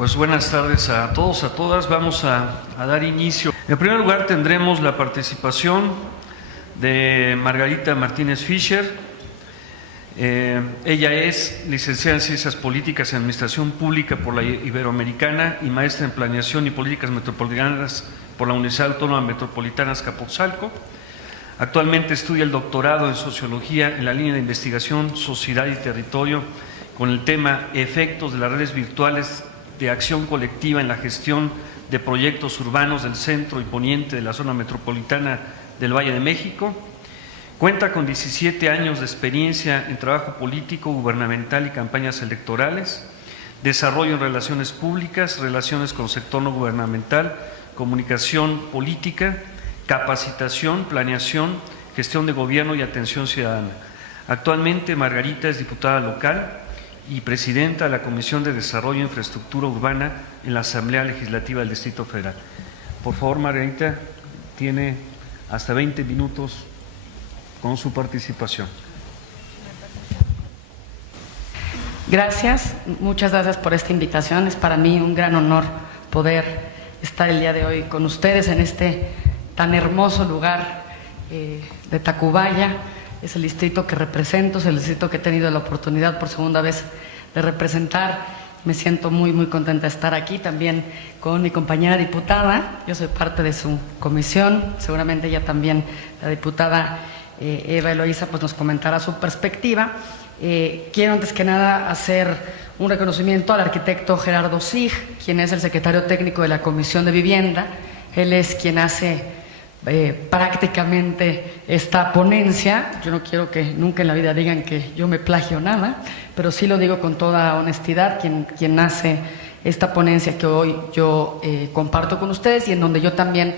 Pues buenas tardes a todos, a todas. Vamos a dar inicio. En primer lugar tendremos la participación de Margarita Martínez Fischer. Ella es licenciada en Ciencias Políticas y Administración Pública por la Iberoamericana y maestra en Planeación y Políticas Metropolitanas por la Universidad Autónoma Metropolitana Azcapotzalco. Actualmente estudia el doctorado en Sociología en la línea de investigación Sociedad y Territorio con el tema Efectos de las redes virtuales de acción colectiva en la gestión de proyectos urbanos del centro y poniente de la zona metropolitana del Valle de México. Cuenta con 17 años de experiencia en trabajo político, gubernamental y campañas electorales, desarrollo en relaciones públicas, relaciones con el sector no gubernamental, comunicación política, capacitación, planeación, gestión de gobierno y atención ciudadana. Actualmente Margarita es diputada local y presidenta de la Comisión de Desarrollo e Infraestructura Urbana en la Asamblea Legislativa del Distrito Federal. Por favor, Margarita, tiene hasta 20 minutos con su participación. Gracias, muchas gracias por esta invitación. Es para mí un gran honor poder estar el día de hoy con ustedes en este tan hermoso lugar de Tacubaya. Es el distrito que represento, es el distrito que he tenido la oportunidad por segunda vez de representar. Me siento muy, muy contenta de estar aquí también con mi compañera diputada. Yo soy parte de su comisión, seguramente ella también, la diputada Eva Eloísa, pues nos comentará su perspectiva. Quiero antes que nada hacer un reconocimiento al arquitecto Gerardo Sig, quien es el secretario técnico de la Comisión de Vivienda. Él es quien hace prácticamente esta ponencia. Yo no quiero que nunca en la vida digan que yo me plagio nada, pero sí lo digo con toda honestidad, quien hace esta ponencia que hoy yo comparto con ustedes y en donde yo también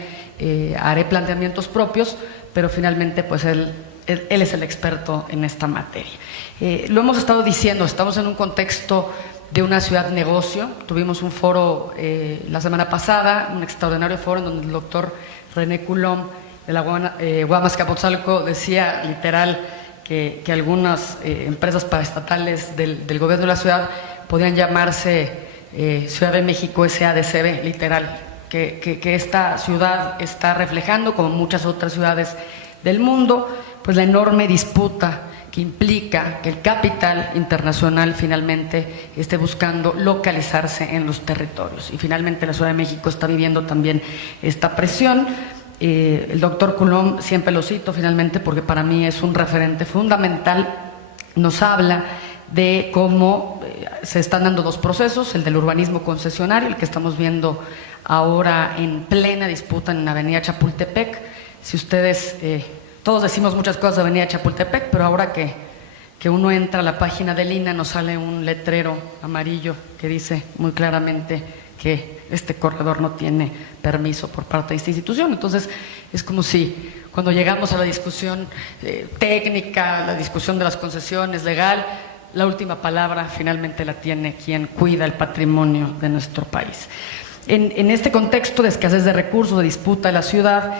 haré planteamientos propios, pero finalmente pues él es el experto en esta materia. Lo hemos estado diciendo, estamos en un contexto de una ciudad negocio. Tuvimos un foro la semana pasada, un extraordinario foro en donde el doctor René Coulomb de la UAM Azcapotzalco decía literal que algunas empresas paraestatales del gobierno de la ciudad podían llamarse Ciudad de México SADCB, literal, que esta ciudad está reflejando, como muchas otras ciudades del mundo, pues la enorme disputa que implica que el capital internacional finalmente esté buscando localizarse en los territorios. Y finalmente la Ciudad de México está viviendo también esta presión. El doctor Coulomb, siempre lo cito finalmente porque para mí es un referente fundamental, nos habla de cómo se están dando dos procesos, el del urbanismo concesionario, el que estamos viendo ahora en plena disputa en la avenida Chapultepec. Si ustedes... todos decimos muchas cosas de avenida Chapultepec, pero ahora que uno entra a la página del INAH nos sale un letrero amarillo que dice muy claramente que este corredor no tiene permiso por parte de esta institución. Entonces es como si cuando llegamos a la discusión técnica, la discusión de las concesiones legal, la última palabra finalmente la tiene quien cuida el patrimonio de nuestro país. En este contexto de escasez de recursos, de disputa de la ciudad,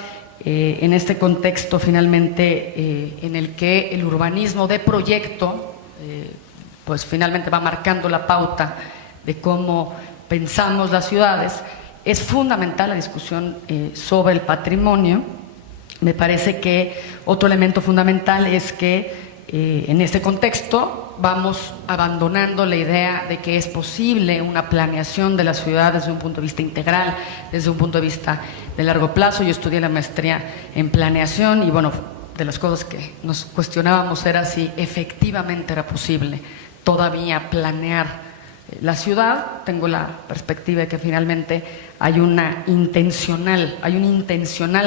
en este contexto finalmente en el que el urbanismo de proyecto pues finalmente va marcando la pauta de cómo pensamos las ciudades, es fundamental la discusión sobre el patrimonio. Me parece que otro elemento fundamental es que en este contexto vamos abandonando la idea de que es posible una planeación de la ciudad desde un punto de vista integral, desde un punto de vista de largo plazo. Yo estudié la maestría en planeación y bueno, de las cosas que nos cuestionábamos era si efectivamente era posible todavía planear la ciudad. Tengo la perspectiva de que finalmente hay un intencional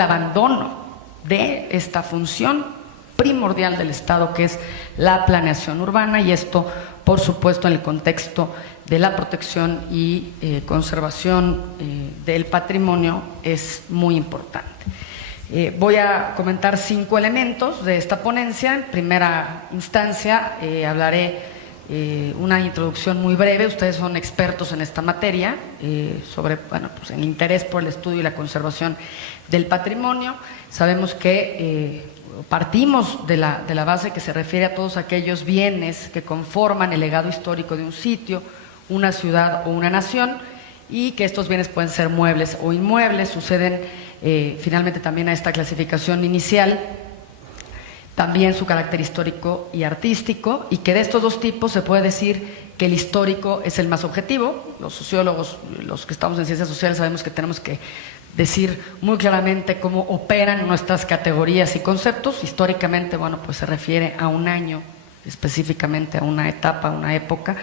abandono de esta función primordial del Estado, que es la planeación urbana, y esto, por supuesto, en el contexto de la protección y conservación del patrimonio es muy importante. Voy a comentar 5 elementos de esta ponencia. En primera instancia hablaré una introducción muy breve. Ustedes son expertos en esta materia, sobre pues el interés por el estudio y la conservación del patrimonio. Sabemos que partimos de la base que se refiere a todos aquellos bienes que conforman el legado histórico de un sitio, una ciudad o una nación, y que estos bienes pueden ser muebles o inmuebles. Suceden finalmente también a esta clasificación inicial también su carácter histórico y artístico, y que de estos dos tipos se puede decir que el histórico es el más objetivo. Los sociólogos, los que estamos en ciencias sociales, sabemos que tenemos que decir muy claramente cómo operan nuestras categorías y conceptos. Históricamente, bueno, pues se refiere a un año, específicamente a una etapa, a una época,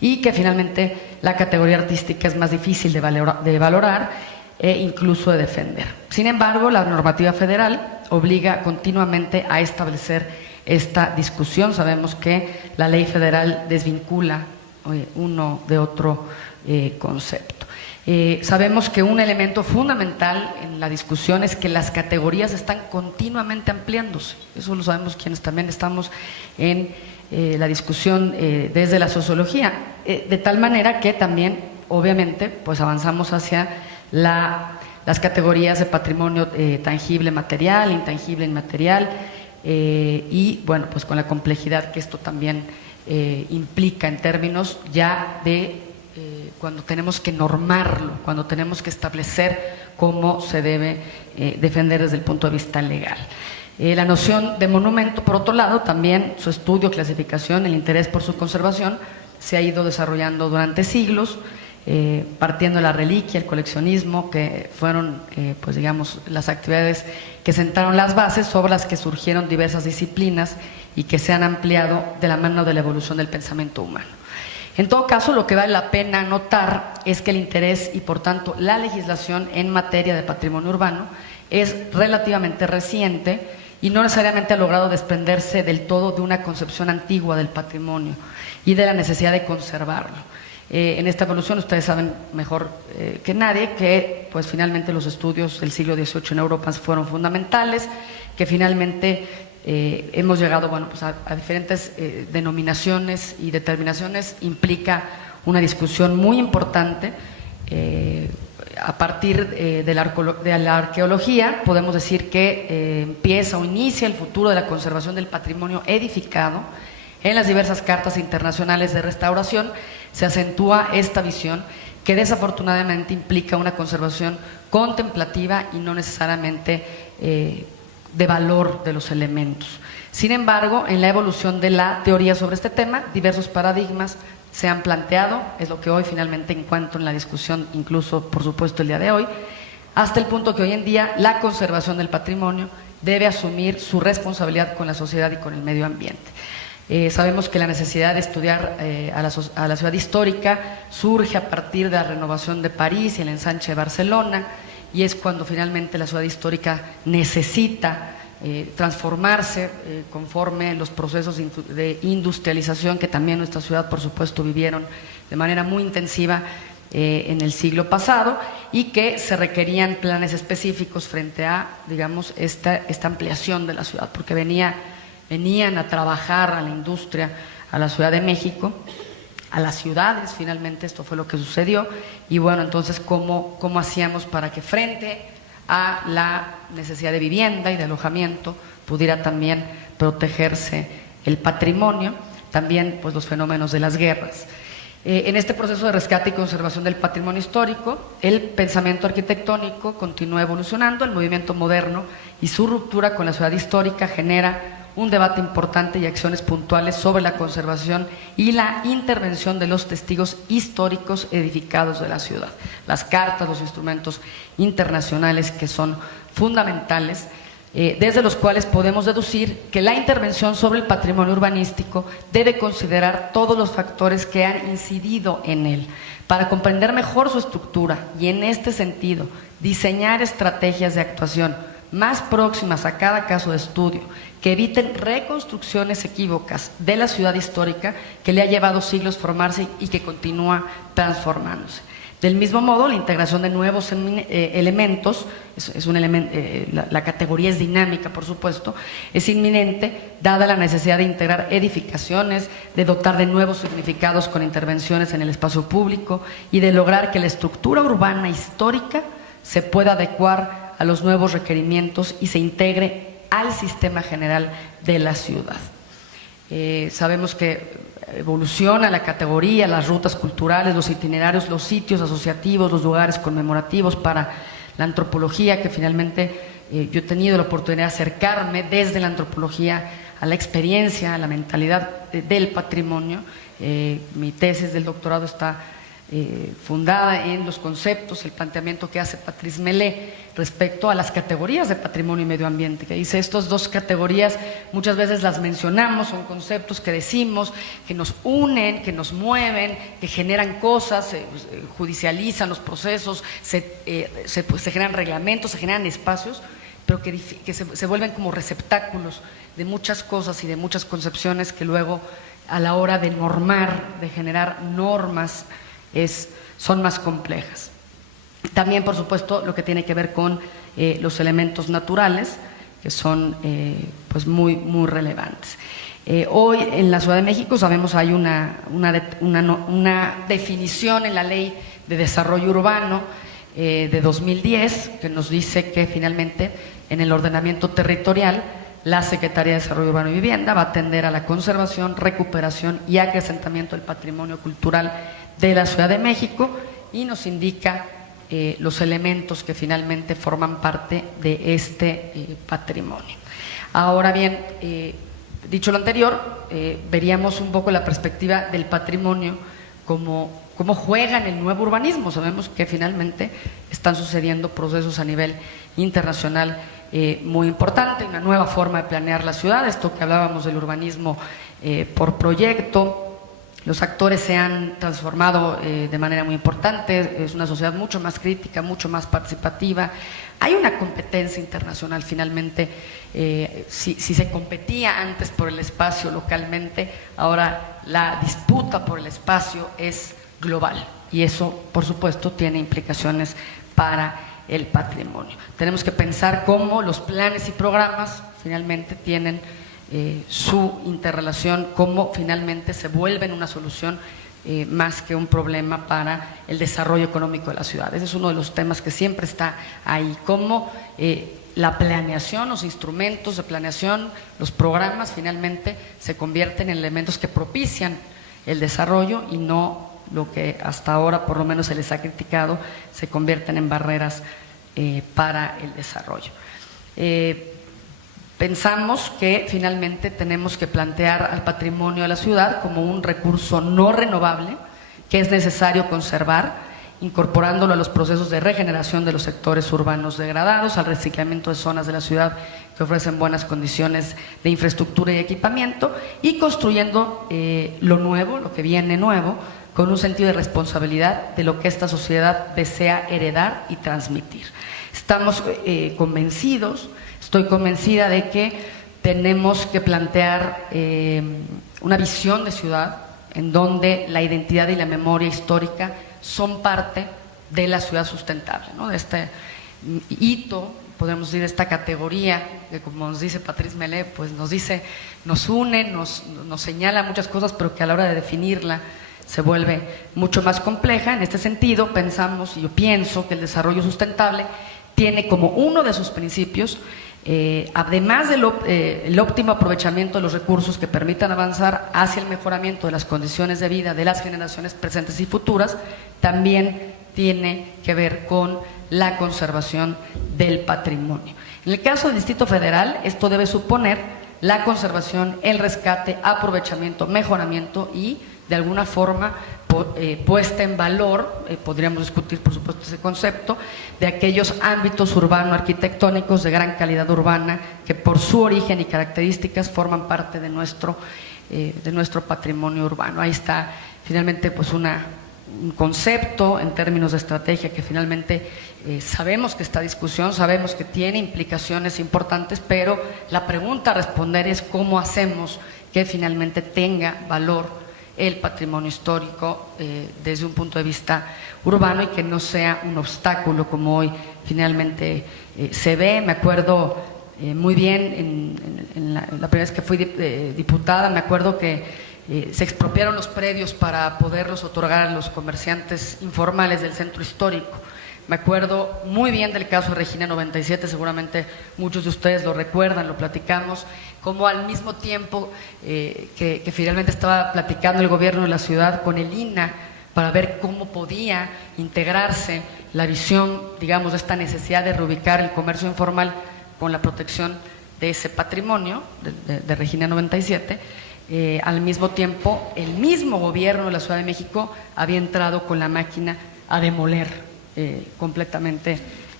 y que finalmente la categoría artística es más difícil de valorar e incluso de defender. Sin embargo, la normativa federal obliga continuamente a establecer esta discusión. Sabemos que la ley federal desvincula uno de otro concepto. Sabemos que un elemento fundamental en la discusión es que las categorías están continuamente ampliándose. Eso lo sabemos quienes también estamos en la discusión desde la sociología, de tal manera que también, obviamente, pues avanzamos hacia las categorías de patrimonio tangible, material, intangible, inmaterial, y bueno, pues con la complejidad que esto también implica en términos ya de cuando tenemos que normarlo, cuando tenemos que establecer cómo se debe defender desde el punto de vista legal. La noción de monumento, por otro lado, también su estudio, clasificación, el interés por su conservación se ha ido desarrollando durante siglos, partiendo de la reliquia, el coleccionismo, que fueron, pues digamos, las actividades que sentaron las bases sobre las que surgieron diversas disciplinas y que se han ampliado de la mano de la evolución del pensamiento humano. En todo caso, lo que vale la pena notar es que el interés y, por tanto, la legislación en materia de patrimonio urbano es relativamente reciente y no necesariamente ha logrado desprenderse del todo de una concepción antigua del patrimonio y de la necesidad de conservarlo. En esta evolución ustedes saben mejor que nadie que pues finalmente los estudios del siglo XVIII en Europa fueron fundamentales, que finalmente hemos llegado bueno, pues a diferentes denominaciones y determinaciones. Implica una discusión muy importante. A partir de la arqueología podemos decir que empieza o inicia el futuro de la conservación del patrimonio edificado. En las diversas cartas internacionales de restauración se acentúa esta visión que desafortunadamente implica una conservación contemplativa y no necesariamente de valor de los elementos. Sin embargo, en la evolución de la teoría sobre este tema, diversos paradigmas se han planteado, es lo que hoy finalmente encuentro en la discusión, incluso por supuesto el día de hoy, hasta el punto que hoy en día la conservación del patrimonio debe asumir su responsabilidad con la sociedad y con el medio ambiente. Sabemos que la necesidad de estudiar a la ciudad histórica surge a partir de la renovación de París y el ensanche de Barcelona, y es cuando finalmente la ciudad histórica necesita transformarse conforme los procesos de industrialización que también nuestra ciudad, por supuesto, vivieron de manera muy intensiva en el siglo pasado, y que se requerían planes específicos frente a, digamos, esta ampliación de la ciudad, porque venían a trabajar a la industria, a la Ciudad de México, a las ciudades. Finalmente esto fue lo que sucedió. Y bueno, entonces ¿cómo hacíamos para que frente a la necesidad de vivienda y de alojamiento pudiera también protegerse el patrimonio? También pues los fenómenos de las guerras. En este proceso de rescate y conservación del patrimonio histórico, el pensamiento arquitectónico continúa evolucionando. El movimiento moderno y su ruptura con la ciudad histórica genera un debate importante y acciones puntuales sobre la conservación y la intervención de los testigos históricos edificados de la ciudad. Las cartas, los instrumentos internacionales que son fundamentales, desde los cuales podemos deducir que la intervención sobre el patrimonio urbanístico debe considerar todos los factores que han incidido en él, para comprender mejor su estructura y, en este sentido, diseñar estrategias de actuación más próximas a cada caso de estudio, que eviten reconstrucciones equívocas de la ciudad histórica que le ha llevado siglos formarse y que continúa transformándose. Del mismo modo, la integración de nuevos elementos, la categoría es dinámica, por supuesto, es inminente, dada la necesidad de integrar edificaciones, de dotar de nuevos significados con intervenciones en el espacio público y de lograr que la estructura urbana histórica se pueda adecuar a los nuevos requerimientos y se integre al sistema general de la ciudad. Sabemos que evoluciona la categoría, las rutas culturales, los itinerarios, los sitios asociativos, los lugares conmemorativos para la antropología, que finalmente yo he tenido la oportunidad de acercarme desde la antropología a la experiencia, a la mentalidad del patrimonio. Mi tesis del doctorado está fundada en los conceptos, el planteamiento que hace Patrice Mellet respecto a las categorías de patrimonio y medio ambiente, que dice estas dos categorías muchas veces las mencionamos, son conceptos que decimos, que nos unen, que nos mueven, que generan cosas, se judicializan los procesos, se generan reglamentos, se generan espacios, pero que se vuelven como receptáculos de muchas cosas y de muchas concepciones que luego a la hora de normar, de generar normas, son más complejas. También, por supuesto, lo que tiene que ver con los elementos naturales, que son pues muy relevantes. Hoy en la Ciudad de México sabemos hay una definición en la Ley de Desarrollo Urbano de 2010 que nos dice que finalmente en el ordenamiento territorial la Secretaría de Desarrollo Urbano y Vivienda va a atender a la conservación, recuperación y acrecentamiento del patrimonio cultural de la Ciudad de México y nos indica los elementos que finalmente forman parte de este patrimonio. Ahora bien, dicho lo anterior, veríamos un poco la perspectiva del patrimonio cómo juega en el nuevo urbanismo. Sabemos que finalmente están sucediendo procesos a nivel internacional muy importante, una nueva forma de planear la ciudad, esto que hablábamos del urbanismo por proyecto. Los actores se han transformado de manera muy importante, es una sociedad mucho más crítica, mucho más participativa. Hay una competencia internacional finalmente, si se competía antes por el espacio localmente, ahora la disputa por el espacio es global y eso, por supuesto, tiene implicaciones para el patrimonio. Tenemos que pensar cómo los planes y programas finalmente tienen su interrelación, cómo finalmente se vuelven una solución más que un problema para el desarrollo económico de la ciudad. Ese es uno de los temas que siempre está ahí, cómo la planeación, los instrumentos de planeación, los programas finalmente se convierten en elementos que propician el desarrollo y no lo que hasta ahora por lo menos se les ha criticado, se convierten en barreras para el desarrollo. Pensamos que finalmente tenemos que plantear al patrimonio de la ciudad como un recurso no renovable que es necesario conservar, incorporándolo a los procesos de regeneración de los sectores urbanos degradados, al reciclamiento de zonas de la ciudad que ofrecen buenas condiciones de infraestructura y equipamiento y construyendo lo nuevo, lo que viene nuevo, con un sentido de responsabilidad de lo que esta sociedad desea heredar y transmitir. Estamos convencidos, estoy convencida de que tenemos que plantear una visión de ciudad en donde la identidad y la memoria histórica son parte de la ciudad sustentable, ¿no? De este hito, podemos decir, esta categoría que, como nos dice Patrice Mellet, pues nos une, nos señala muchas cosas, pero que a la hora de definirla se vuelve mucho más compleja. En este sentido, pensamos, y yo pienso, que el desarrollo sustentable tiene como uno de sus principios, además del el óptimo aprovechamiento de los recursos que permitan avanzar hacia el mejoramiento de las condiciones de vida de las generaciones presentes y futuras, también tiene que ver con la conservación del patrimonio. En el caso del Distrito Federal, esto debe suponer la conservación, el rescate, aprovechamiento, mejoramiento y, de alguna forma, puesta en valor, podríamos discutir por supuesto ese concepto, de aquellos ámbitos urbano-arquitectónicos de gran calidad urbana que por su origen y características forman parte de nuestro patrimonio urbano. Ahí está finalmente pues un concepto en términos de estrategia que finalmente sabemos que esta discusión, sabemos que tiene implicaciones importantes, pero la pregunta a responder es cómo hacemos que finalmente tenga valor el patrimonio histórico desde un punto de vista urbano y que no sea un obstáculo como hoy finalmente se ve. Me acuerdo muy bien en la primera vez que fui diputada, me acuerdo que se expropiaron los predios para poderlos otorgar a los comerciantes informales del centro histórico. Me acuerdo muy bien del caso de Regina 97, seguramente muchos de ustedes lo recuerdan, lo platicamos, como al mismo tiempo que finalmente estaba platicando el gobierno de la ciudad con el INAH para ver cómo podía integrarse la visión, digamos, de esta necesidad de reubicar el comercio informal con la protección de ese patrimonio de Regina 97. Al mismo tiempo, el mismo gobierno de la Ciudad de México había entrado con la máquina a demoler completamente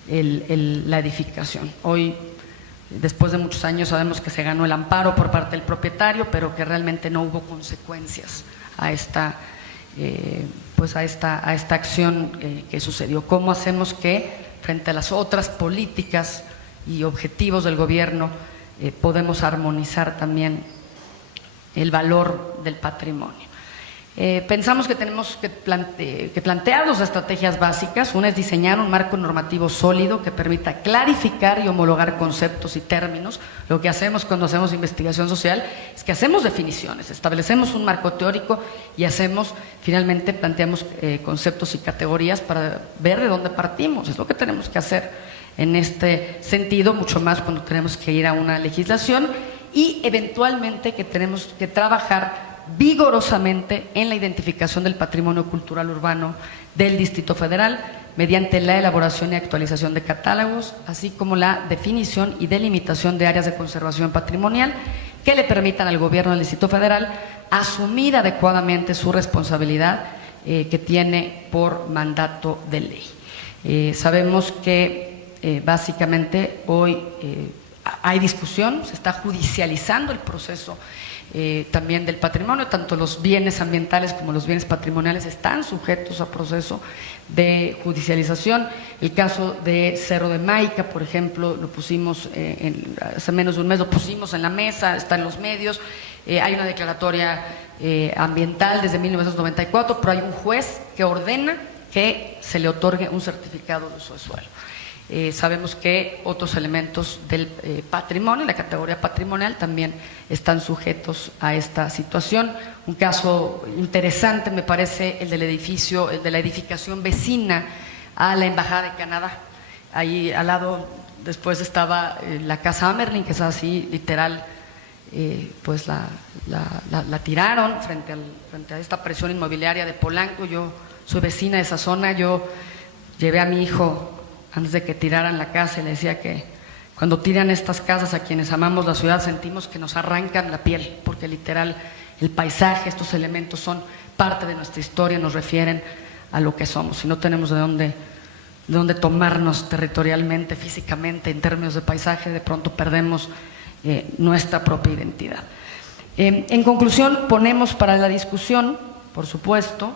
la edificación. Hoy, después de muchos años, sabemos que se ganó el amparo por parte del propietario, pero que realmente no hubo consecuencias a esta acción que sucedió. ¿Cómo hacemos que, frente a las otras políticas y objetivos del gobierno, podemos armonizar también el valor del patrimonio? Pensamos que tenemos que plantear dos estrategias básicas. Una es diseñar un marco normativo sólido que permita clarificar y homologar conceptos y términos. Lo que hacemos cuando hacemos investigación social es que hacemos definiciones, establecemos un marco teórico y finalmente planteamos conceptos y categorías para ver de dónde partimos. Es lo que tenemos que hacer en este sentido, mucho más cuando tenemos que ir a una legislación y eventualmente que tenemos que trabajar vigorosamente en la identificación del patrimonio cultural urbano del Distrito Federal mediante la elaboración y actualización de catálogos, así como la definición y delimitación de áreas de conservación patrimonial que le permitan al gobierno del Distrito Federal asumir adecuadamente su responsabilidad que tiene por mandato de ley. Sabemos que básicamente hoy hay discusión, se está judicializando el proceso también del patrimonio, tanto los bienes ambientales como los bienes patrimoniales están sujetos a proceso de judicialización. El caso de Cerro de Maica, por ejemplo, lo pusimos hace menos de un mes, lo pusimos en la mesa, está en los medios. Hay una declaratoria ambiental desde 1994, pero hay un juez que ordena que se le otorgue un certificado de uso de suelo. Sabemos que otros elementos del patrimonio, la categoría patrimonial, también están sujetos a esta situación. Un caso interesante me parece el del edificio, el de la edificación vecina a la Embajada de Canadá. Ahí al lado después estaba la Casa Amerlin, que es así literal, pues la tiraron frente a esta presión inmobiliaria de Polanco. Yo soy vecina de esa zona, yo llevé a mi hijo antes de que tiraran la casa y le decía que cuando tiran estas casas a quienes amamos la ciudad sentimos que nos arrancan la piel, porque literal el paisaje, estos elementos son parte de nuestra historia, nos refieren a lo que somos. Si no tenemos de dónde tomarnos territorialmente, físicamente, en términos de paisaje, de pronto perdemos nuestra propia identidad. En conclusión, ponemos para la discusión, por supuesto,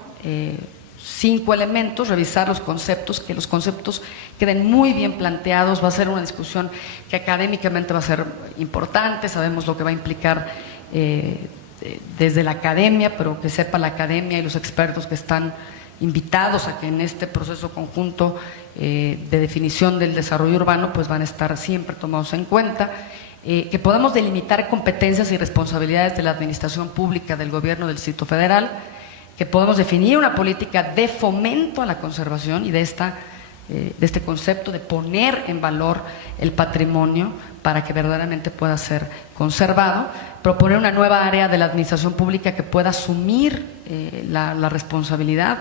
5 elementos, revisar los conceptos, que los conceptos queden muy bien planteados. Va a ser una discusión que académicamente va a ser importante, sabemos lo que va a implicar desde la academia, pero que sepa la academia y los expertos que están invitados a que en este proceso conjunto de definición del desarrollo urbano pues van a estar siempre tomados en cuenta, que podamos delimitar competencias y responsabilidades de la administración pública del gobierno del Distrito Federal, que podemos definir una política de fomento a la conservación y de este concepto de poner en valor el patrimonio para que verdaderamente pueda ser conservado, proponer una nueva área de la administración pública que pueda asumir la responsabilidad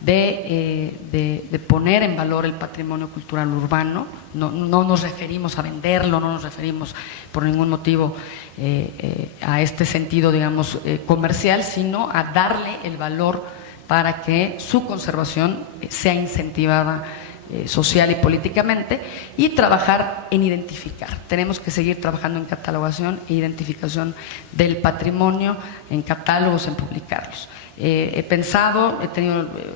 de poner en valor el patrimonio cultural urbano. No nos referimos a venderlo, no nos referimos por ningún motivo a este sentido, digamos, comercial, sino a darle el valor para que su conservación sea incentivada social y políticamente, y trabajar en identificar. Tenemos que seguir trabajando en catalogación e identificación del patrimonio, en catálogos, en publicarlos. He pensado,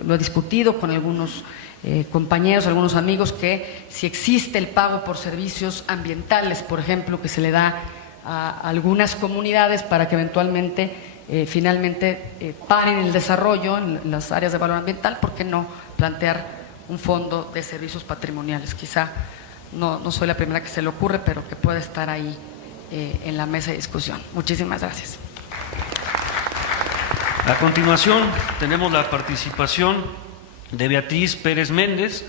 lo he discutido con algunos compañeros, algunos amigos, que si existe el pago por servicios ambientales, por ejemplo, que se le da a algunas comunidades para que eventualmente, finalmente, paren el desarrollo en las áreas de valor ambiental, ¿por qué no plantear un fondo de servicios patrimoniales? Quizá no soy la primera que se le ocurre, pero que puede estar ahí en la mesa de discusión. Muchísimas gracias. A continuación tenemos la participación de Beatriz Pérez Méndez.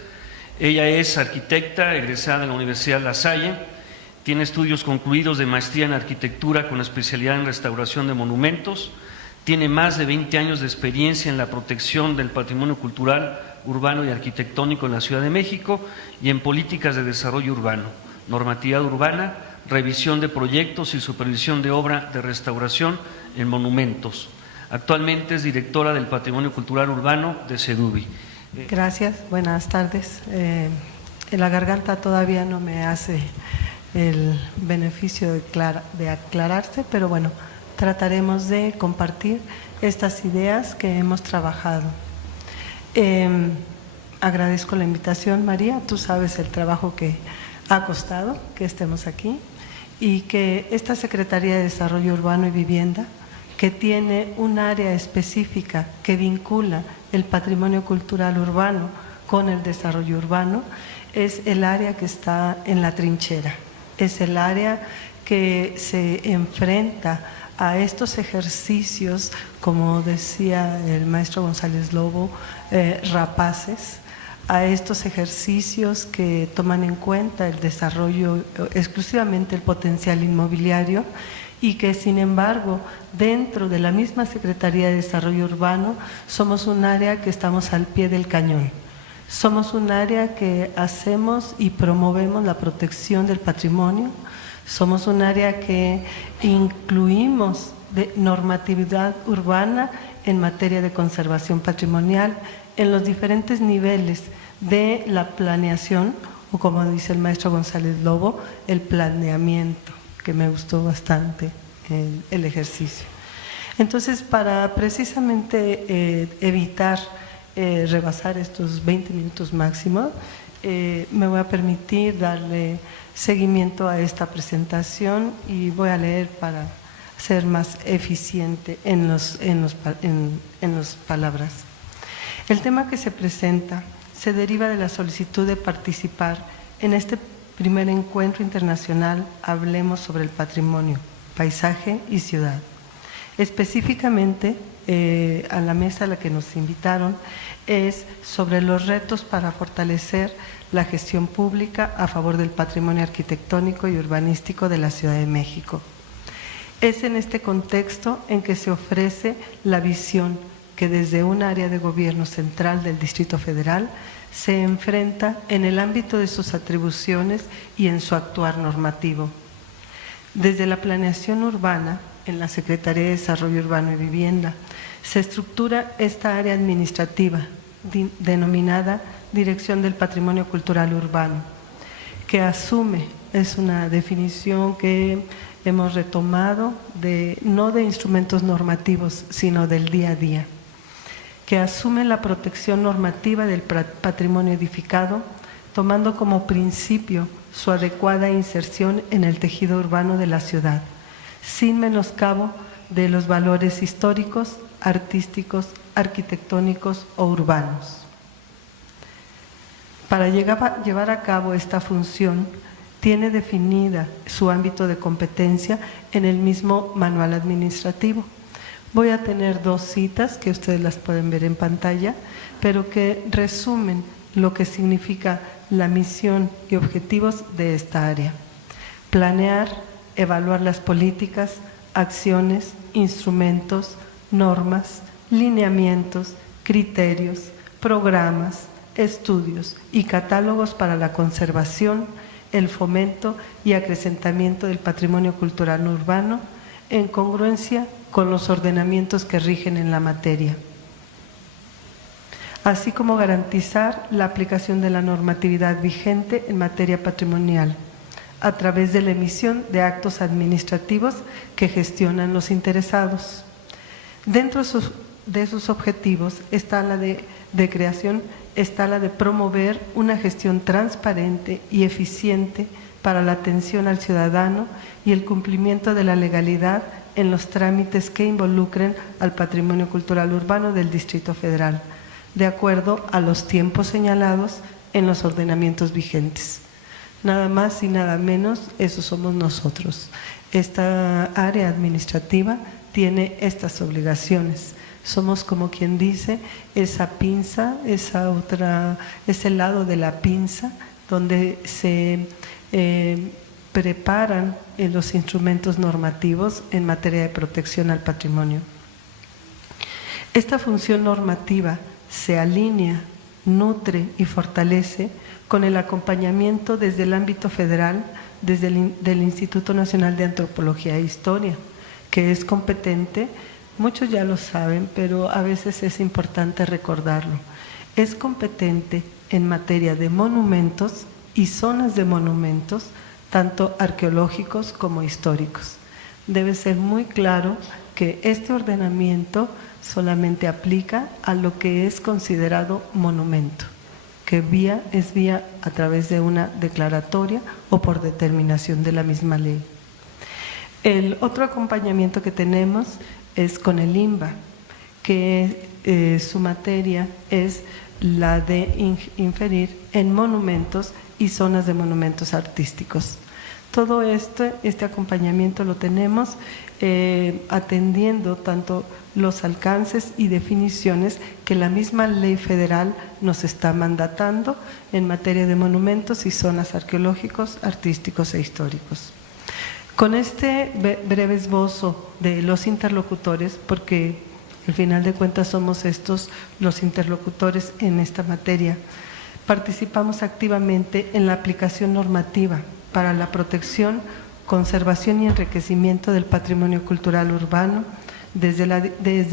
Ella es arquitecta, egresada de la Universidad La Salle, tiene estudios concluidos de maestría en arquitectura con especialidad en restauración de monumentos, tiene más de 20 años de experiencia en la protección del patrimonio cultural, urbano y arquitectónico en la Ciudad de México y en políticas de desarrollo urbano, normatividad urbana, revisión de proyectos y supervisión de obra de restauración en monumentos. Actualmente es directora del Patrimonio Cultural Urbano de CEDUBI. Gracias, buenas tardes. La garganta todavía no me hace el beneficio de aclararse, pero bueno, trataremos de compartir estas ideas que hemos trabajado. Agradezco la invitación, María. Tú sabes el trabajo que ha costado que estemos aquí y que esta Secretaría de Desarrollo Urbano y Vivienda, que tiene un área específica que vincula el patrimonio cultural urbano con el desarrollo urbano, es el área que está en la trinchera, es el área que se enfrenta a estos ejercicios, como decía el maestro González Lobo, rapaces, a estos ejercicios que toman en cuenta el desarrollo, exclusivamente el potencial inmobiliario, y que sin embargo dentro de la misma Secretaría de Desarrollo Urbano somos un área que estamos al pie del cañón. Somos un área que hacemos y promovemos la protección del patrimonio, somos un área que incluimos de normatividad urbana en materia de conservación patrimonial en los diferentes niveles de la planeación, o como dice el maestro González Lobo, el planeamiento, que me gustó bastante el ejercicio. Entonces, para precisamente evitar rebasar estos 20 minutos máximo, me voy a permitir darle seguimiento a esta presentación y voy a leer para ser más eficiente en las palabras. El tema que se presenta se deriva de la solicitud de participar en este primer encuentro internacional Hablemos sobre el patrimonio, paisaje y ciudad. Específicamente, a la mesa a la que nos invitaron es sobre los retos para fortalecer la gestión pública a favor del patrimonio arquitectónico y urbanístico de la Ciudad de México. Es en este contexto en que se ofrece la visión que desde un área de gobierno central del Distrito Federal se enfrenta en el ámbito de sus atribuciones y en su actuar normativo. Desde la planeación urbana, en la Secretaría de Desarrollo Urbano y Vivienda, se estructura esta área administrativa denominada Dirección del Patrimonio Cultural Urbano, que asume, es una definición que hemos retomado no de instrumentos normativos, sino del día a día, que asume la protección normativa del patrimonio edificado, tomando como principio su adecuada inserción en el tejido urbano de la ciudad, sin menoscabo de los valores históricos, artísticos, arquitectónicos o urbanos. Para llevar a cabo esta función, tiene definida su ámbito de competencia en el mismo manual administrativo. Voy a tener dos citas que ustedes las pueden ver en pantalla, pero que resumen lo que significa la misión y objetivos de esta área. Planear, evaluar las políticas, acciones, instrumentos, normas, lineamientos, criterios, programas, estudios y catálogos para la conservación, el fomento y acrecentamiento del patrimonio cultural urbano en congruencia con los ordenamientos que rigen en la materia, así como garantizar la aplicación de la normatividad vigente en materia patrimonial a través de la emisión de actos administrativos que gestionan los interesados. Dentro de sus objetivos está la de creación, está la de promover una gestión transparente y eficiente para la atención al ciudadano y el cumplimiento de la legalidad en los trámites que involucren al patrimonio cultural urbano del Distrito Federal, de acuerdo a los tiempos señalados en los ordenamientos vigentes. Nada más y nada menos, eso somos nosotros. Esta área administrativa tiene estas obligaciones. Somos, como quien dice, esa pinza, ese lado de la pinza donde se preparan los instrumentos normativos en materia de protección al patrimonio. Esta función normativa se alinea, nutre y fortalece con el acompañamiento desde el ámbito federal, del Instituto Nacional de Antropología e Historia, que es competente, muchos ya lo saben, pero a veces es importante recordarlo, es competente en materia de monumentos y zonas de monumentos, tanto arqueológicos como históricos. Debe ser muy claro que este ordenamiento solamente aplica a lo que es considerado monumento, que es vía a través de una declaratoria o por determinación de la misma ley. El otro acompañamiento que tenemos es con el INBA, que su materia es la de inferir en monumentos y zonas de monumentos artísticos. Todo este acompañamiento lo tenemos atendiendo tanto los alcances y definiciones que la misma ley federal nos está mandatando en materia de monumentos y zonas arqueológicos, artísticos e históricos. Con este breve esbozo de los interlocutores, porque al final de cuentas somos estos los interlocutores en esta materia, participamos activamente en la aplicación normativa para la protección, conservación y enriquecimiento del patrimonio cultural urbano. Desde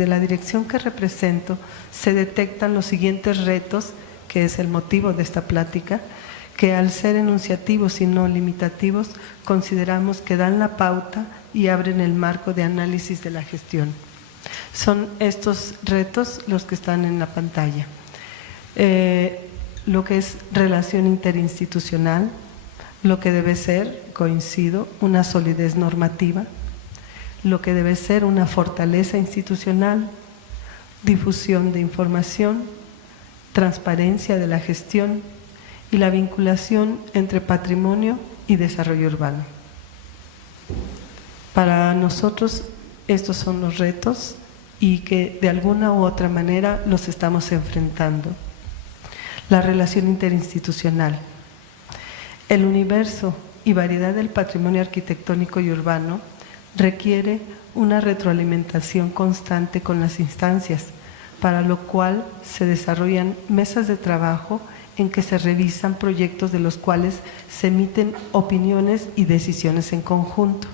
la dirección que represento se detectan los siguientes retos, que es el motivo de esta plática, que al ser enunciativos y no limitativos, consideramos que dan la pauta y abren el marco de análisis de la gestión. Son estos retos los que están en la pantalla. Lo que es relación interinstitucional, lo que debe ser, coincido, una solidez normativa, lo que debe ser una fortaleza institucional, difusión de información, transparencia de la gestión y la vinculación entre patrimonio y desarrollo urbano. Para nosotros estos son los retos y que de alguna u otra manera los estamos enfrentando. La relación interinstitucional. El universo y variedad del patrimonio arquitectónico y urbano requiere una retroalimentación constante con las instancias, para lo cual se desarrollan mesas de trabajo en que se revisan proyectos de los cuales se emiten opiniones y decisiones en conjunto,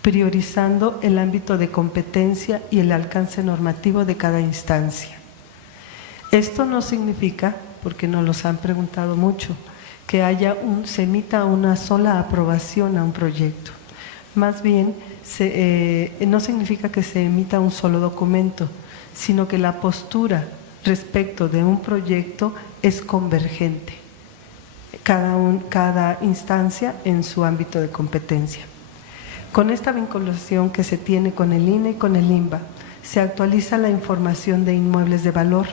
priorizando el ámbito de competencia y el alcance normativo de cada instancia. Esto no significa, porque nos los han preguntado mucho, que se emita una sola aprobación a un proyecto. Más bien, no significa que se emita un solo documento, sino que la postura respecto de un proyecto es convergente, cada instancia en su ámbito de competencia. Con esta vinculación que se tiene con el INE y con el INBA, se actualiza la información de inmuebles de valor,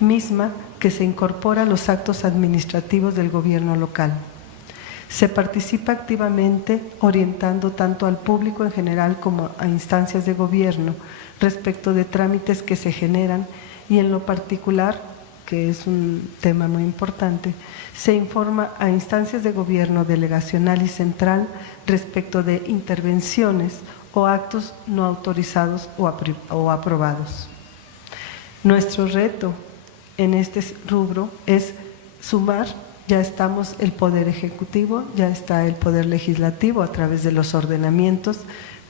misma que se incorpora a los actos administrativos del gobierno local. Se participa activamente orientando tanto al público en general como a instancias de gobierno respecto de trámites que se generan y en lo particular, que es un tema muy importante, se informa a instancias de gobierno delegacional y central respecto de intervenciones o actos no autorizados o aprobados. Nuestro reto en este rubro es sumar. Ya estamos el Poder Ejecutivo, ya está el Poder Legislativo a través de los ordenamientos,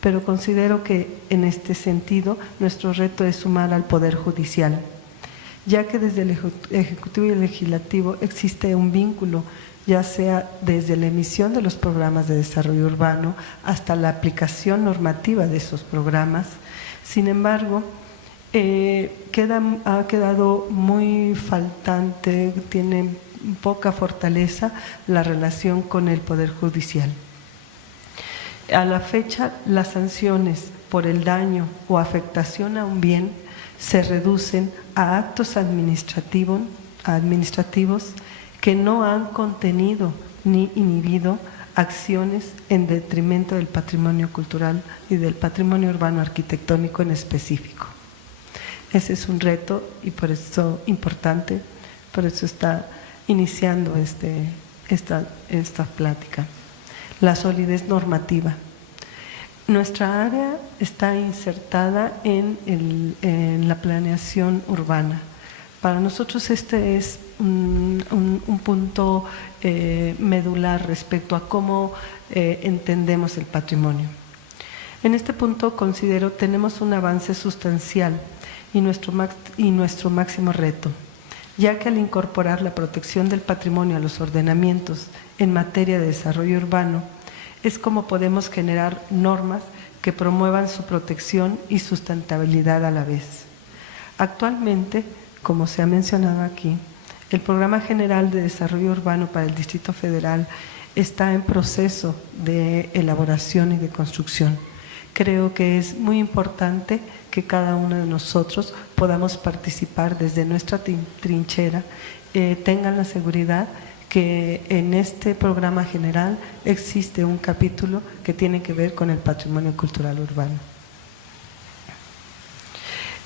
pero considero que en este sentido nuestro reto es sumar al Poder Judicial, ya que desde el Ejecutivo y el Legislativo existe un vínculo, ya sea desde la emisión de los programas de desarrollo urbano hasta la aplicación normativa de esos programas. Sin embargo, ha quedado muy faltante, tiene poca fortaleza la relación con el Poder Judicial. A la fecha, las sanciones por el daño o afectación a un bien se reducen a actos administrativos que no han contenido ni inhibido acciones en detrimento del patrimonio cultural y del patrimonio urbano arquitectónico en específico. Ese es un reto y por eso importante, por eso está iniciando esta plática. La solidez normativa. Nuestra área está insertada en la planeación urbana. Para nosotros este es un punto medular respecto a cómo entendemos el patrimonio. En este punto considero tenemos un avance sustancial y nuestro máximo reto, ya que al incorporar la protección del patrimonio a los ordenamientos en materia de desarrollo urbano, es como podemos generar normas que promuevan su protección y sustentabilidad a la vez. Actualmente, como se ha mencionado aquí, el Programa General de Desarrollo Urbano para el Distrito Federal está en proceso de elaboración y de construcción. Creo que es muy importante que cada uno de nosotros podamos participar desde nuestra trinchera, tengan la seguridad que en este programa general existe un capítulo que tiene que ver con el patrimonio cultural urbano.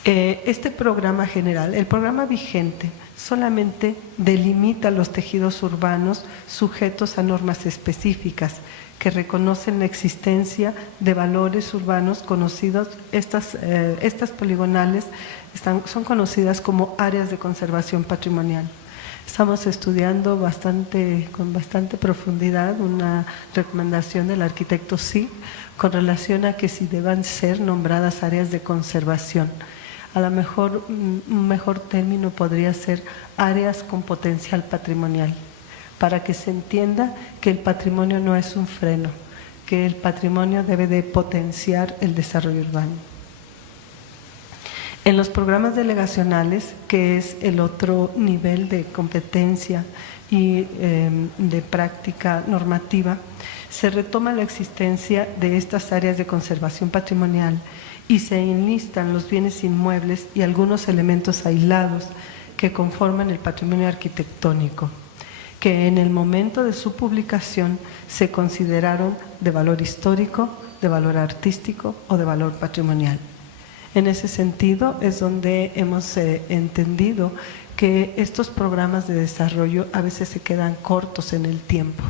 Este programa general, el programa vigente, solamente delimita los tejidos urbanos sujetos a normas específicas que reconocen la existencia de valores urbanos conocidos. Estas poligonales son conocidas como áreas de conservación patrimonial. Estamos estudiando con bastante profundidad una recomendación del arquitecto Cid con relación a que si deban ser nombradas áreas de conservación. A lo mejor un mejor término podría ser áreas con potencial patrimonial, para que se entienda que el patrimonio no es un freno, que el patrimonio debe de potenciar el desarrollo urbano. En los programas delegacionales, que es el otro nivel de competencia y de práctica normativa, se retoma la existencia de estas áreas de conservación patrimonial y se enlistan los bienes inmuebles y algunos elementos aislados que conforman el patrimonio arquitectónico, que en el momento de su publicación se consideraron de valor histórico, de valor artístico o de valor patrimonial. En ese sentido es donde hemos entendido que estos programas de desarrollo a veces se quedan cortos en el tiempo.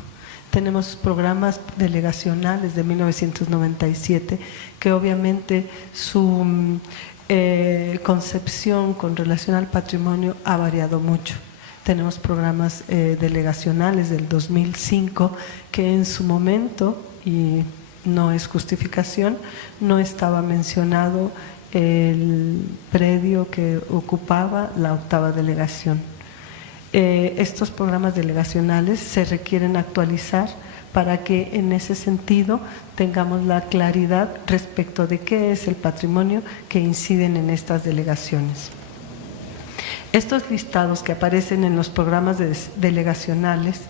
Tenemos programas delegacionales de 1997 que obviamente su concepción con relación al patrimonio ha variado mucho. Tenemos programas delegacionales del 2005 que en su momento, y no es justificación, no estaba mencionado el predio que ocupaba la 8ª delegación. Estos programas delegacionales se requieren actualizar para que en ese sentido tengamos la claridad respecto de qué es el patrimonio que inciden en estas delegaciones. Estos listados que aparecen en los programas delegacionales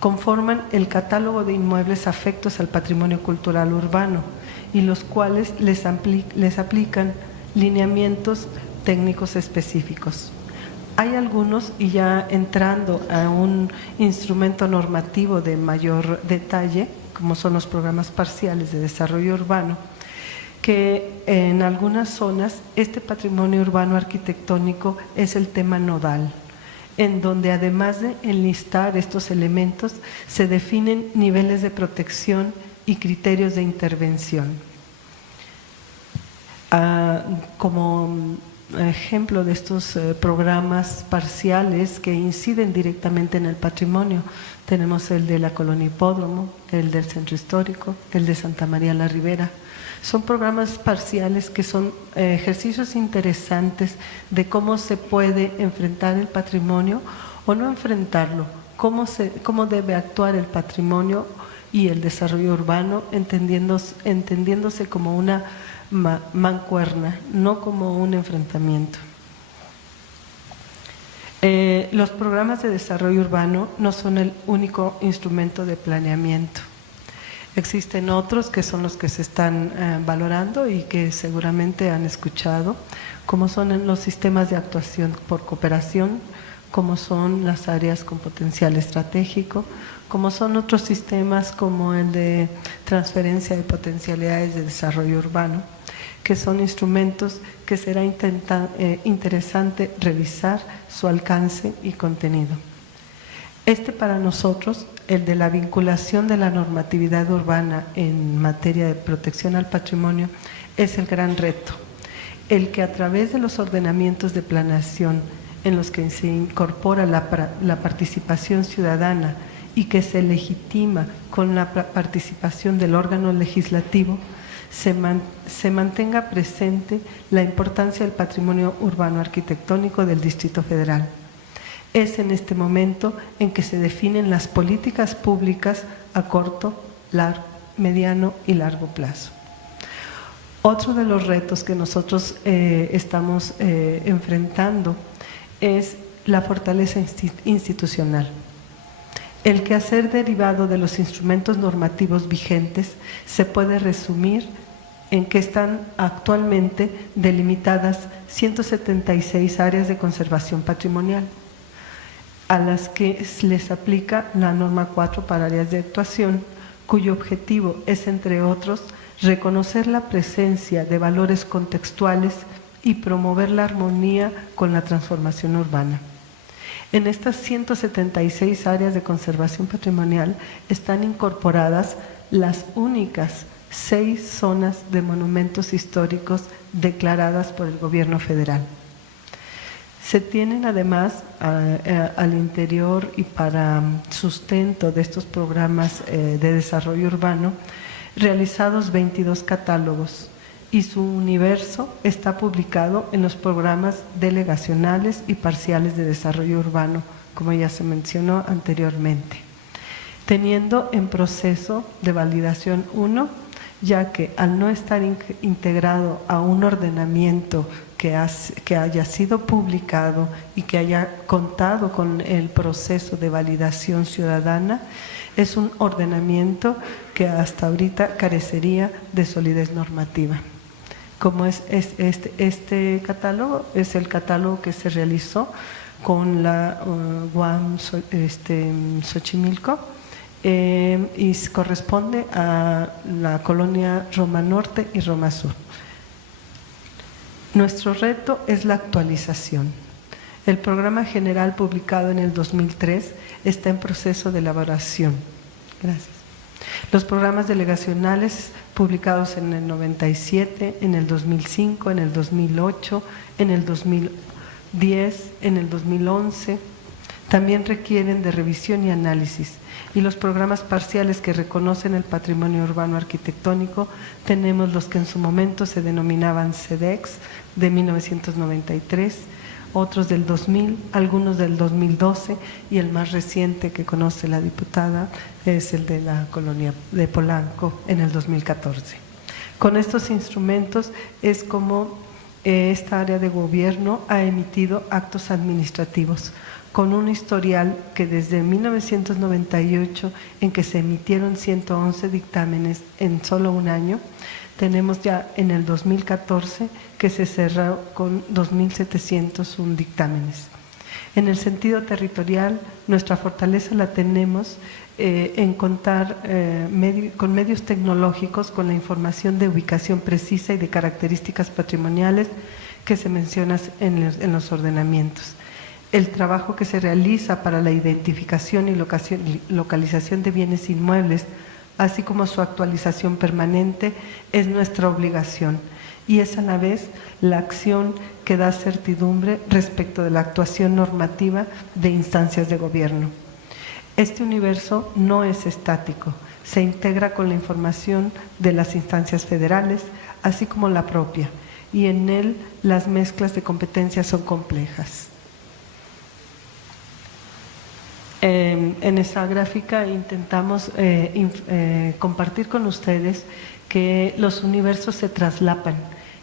conforman el catálogo de inmuebles afectos al patrimonio cultural urbano y los cuales les aplican lineamientos técnicos específicos. Hay algunos, y ya entrando a un instrumento normativo de mayor detalle, como son los programas parciales de desarrollo urbano, que en algunas zonas este patrimonio urbano arquitectónico es el tema nodal, en donde además de enlistar estos elementos, se definen niveles de protección y criterios de intervención. Como ejemplo de estos programas parciales que inciden directamente en el patrimonio, tenemos el de la Colonia Hipódromo, el del Centro Histórico, el de Santa María la Ribera. Son programas parciales que son ejercicios interesantes de cómo se puede enfrentar el patrimonio o no enfrentarlo, cómo debe actuar el patrimonio y el desarrollo urbano, entendiéndose como una mancuerna, no como un enfrentamiento. Los programas de desarrollo urbano no son el único instrumento de planeamiento. Existen otros que son los que se están valorando y que seguramente han escuchado, como son los sistemas de actuación por cooperación, como son las áreas con potencial estratégico, como son otros sistemas como el de transferencia de potencialidades de desarrollo urbano, que son instrumentos que será interesante revisar su alcance y contenido. Para nosotros, el de la vinculación de la normatividad urbana en materia de protección al patrimonio, es el gran reto. El que a través de los ordenamientos de planeación en los que se incorpora la participación ciudadana y que se legitima con la participación del órgano legislativo, se mantenga presente la importancia del patrimonio urbano arquitectónico del Distrito Federal. Es en este momento en que se definen las políticas públicas a corto, mediano y largo plazo. Otro de los retos que nosotros estamos enfrentando es la fortaleza institucional. El quehacer derivado de los instrumentos normativos vigentes se puede resumir en que están actualmente delimitadas 176 áreas de conservación patrimonial, a las que les aplica la norma 4 para áreas de actuación, cuyo objetivo es, entre otros, reconocer la presencia de valores contextuales y promover la armonía con la transformación urbana. En estas 176 áreas de conservación patrimonial están incorporadas las únicas 6 zonas de monumentos históricos declaradas por el Gobierno federal. Se tienen además al interior y para sustento de estos programas de desarrollo urbano realizados 22 catálogos y su universo está publicado en los programas delegacionales y parciales de desarrollo urbano, como ya se mencionó anteriormente, teniendo en proceso de validación 1, ya que al no estar integrado a un ordenamiento que haya sido publicado y que haya contado con el proceso de validación ciudadana, es un ordenamiento que hasta ahorita carecería de solidez normativa. Como este catálogo es el catálogo que se realizó con la UAM Xochimilco y corresponde a la colonia Roma Norte y Roma Sur. Nuestro reto es la actualización. El programa general publicado en el 2003 está en proceso de elaboración. Gracias. Los programas delegacionales publicados en el 97, en el 2005, en el 2008, en el 2010, en el 2011, también requieren de revisión y análisis. Y los programas parciales que reconocen el patrimonio urbano arquitectónico, tenemos los que en su momento se denominaban CEDEX, de 1993, otros del 2000, algunos del 2012 y el más reciente que conoce la diputada es el de la colonia de Polanco en el 2014. Con estos instrumentos es como esta área de gobierno ha emitido actos administrativos con un historial que desde 1998, en que se emitieron 111 dictámenes en solo un año, tenemos ya en el 2014 que se cerró con 2.701 dictámenes. En el sentido territorial, nuestra fortaleza la tenemos en contar con medios tecnológicos, con la información de ubicación precisa y de características patrimoniales que se mencionan en los ordenamientos. El trabajo que se realiza para la identificación y localización de bienes inmuebles, así como su actualización permanente, es nuestra obligación y es a la vez la acción que da certidumbre respecto de la actuación normativa de instancias de gobierno. Este universo no es estático, se integra con la información de las instancias federales, así como la propia, y en él las mezclas de competencias son complejas. En esta gráfica intentamos compartir con ustedes que los universos se traslapan,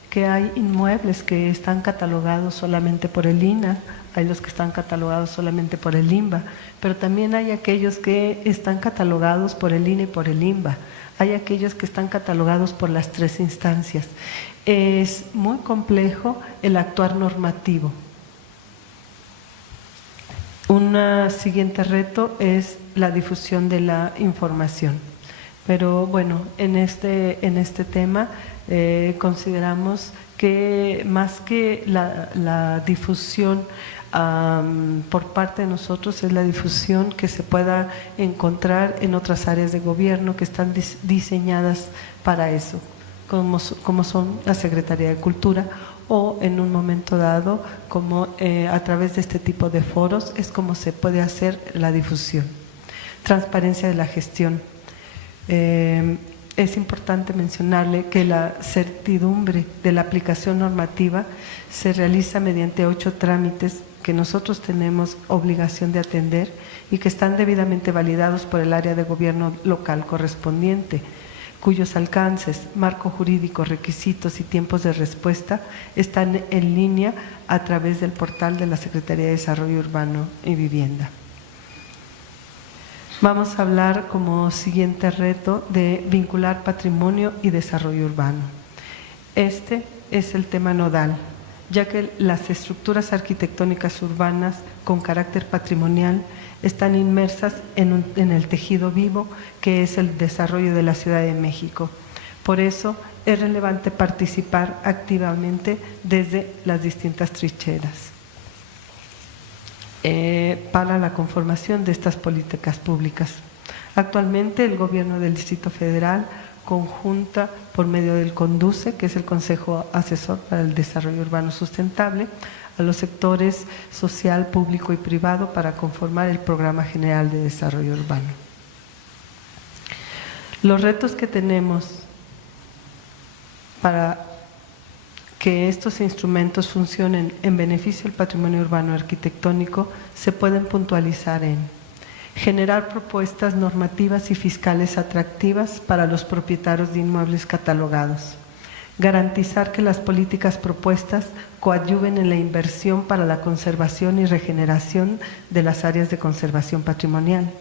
que hay inmuebles que están catalogados solamente por el INAH, hay los que están catalogados solamente por el INBA, pero también hay aquellos que están catalogados por el INE y por el INBA, hay aquellos que están catalogados por las 3 instancias. Es muy complejo el actuar normativo. Un siguiente reto es la difusión de la información. Pero bueno, en este tema consideramos que más que la difusión por parte de nosotros, es la difusión que se pueda encontrar en otras áreas de gobierno que están diseñadas para eso, como son la Secretaría de Cultura, o en un momento dado, como a través de este tipo de foros, es como se puede hacer la difusión. Transparencia de la gestión. Es importante mencionarle que la certidumbre de la aplicación normativa se realiza mediante 8 trámites que nosotros tenemos obligación de atender y que están debidamente validados por el área de gobierno local correspondiente, cuyos alcances, marco jurídico, requisitos y tiempos de respuesta están en línea a través del portal de la Secretaría de Desarrollo Urbano y Vivienda. Vamos a hablar como siguiente reto de vincular patrimonio y desarrollo urbano. Este es el tema nodal, ya que las estructuras arquitectónicas urbanas con carácter patrimonial están inmersas en el tejido vivo que es el desarrollo de la Ciudad de México. Por eso es relevante participar activamente desde las distintas trincheras para la conformación de estas políticas públicas. Actualmente el Gobierno del Distrito Federal conjunta por medio del CONDUCE, que es el Consejo Asesor para el Desarrollo Urbano Sustentable, a los sectores social, público y privado para conformar el Programa General de Desarrollo Urbano. Los retos que tenemos para que estos instrumentos funcionen en beneficio del patrimonio urbano arquitectónico se pueden puntualizar en generar propuestas normativas y fiscales atractivas para los propietarios de inmuebles catalogados, garantizar que las políticas propuestas coadyuven en la inversión para la conservación y regeneración de las áreas de conservación patrimonial,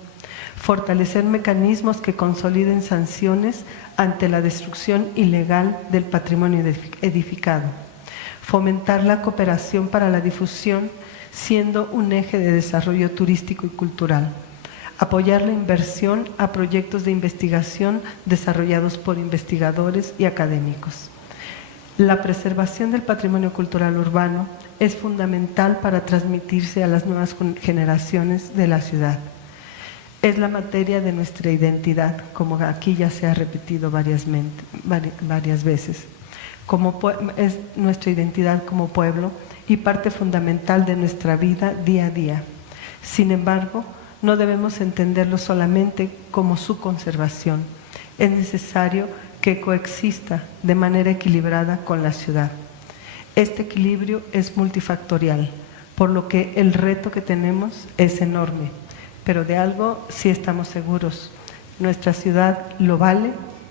fortalecer mecanismos que consoliden sanciones ante la destrucción ilegal del patrimonio edificado, fomentar la cooperación para la difusión siendo un eje de desarrollo turístico y cultural, apoyar la inversión a proyectos de investigación desarrollados por investigadores y académicos. La preservación del patrimonio cultural urbano es fundamental para transmitirse a las nuevas generaciones de la ciudad. Es la materia de nuestra identidad, como aquí ya se ha repetido varias veces. Es nuestra identidad como pueblo y parte fundamental de nuestra vida día a día. Sin embargo, no debemos entenderlo solamente como su conservación. Es necesario que coexista de manera equilibrada con la ciudad. Este equilibrio es multifactorial, por lo que el reto que tenemos es enorme. Pero de algo sí estamos seguros, nuestra ciudad lo vale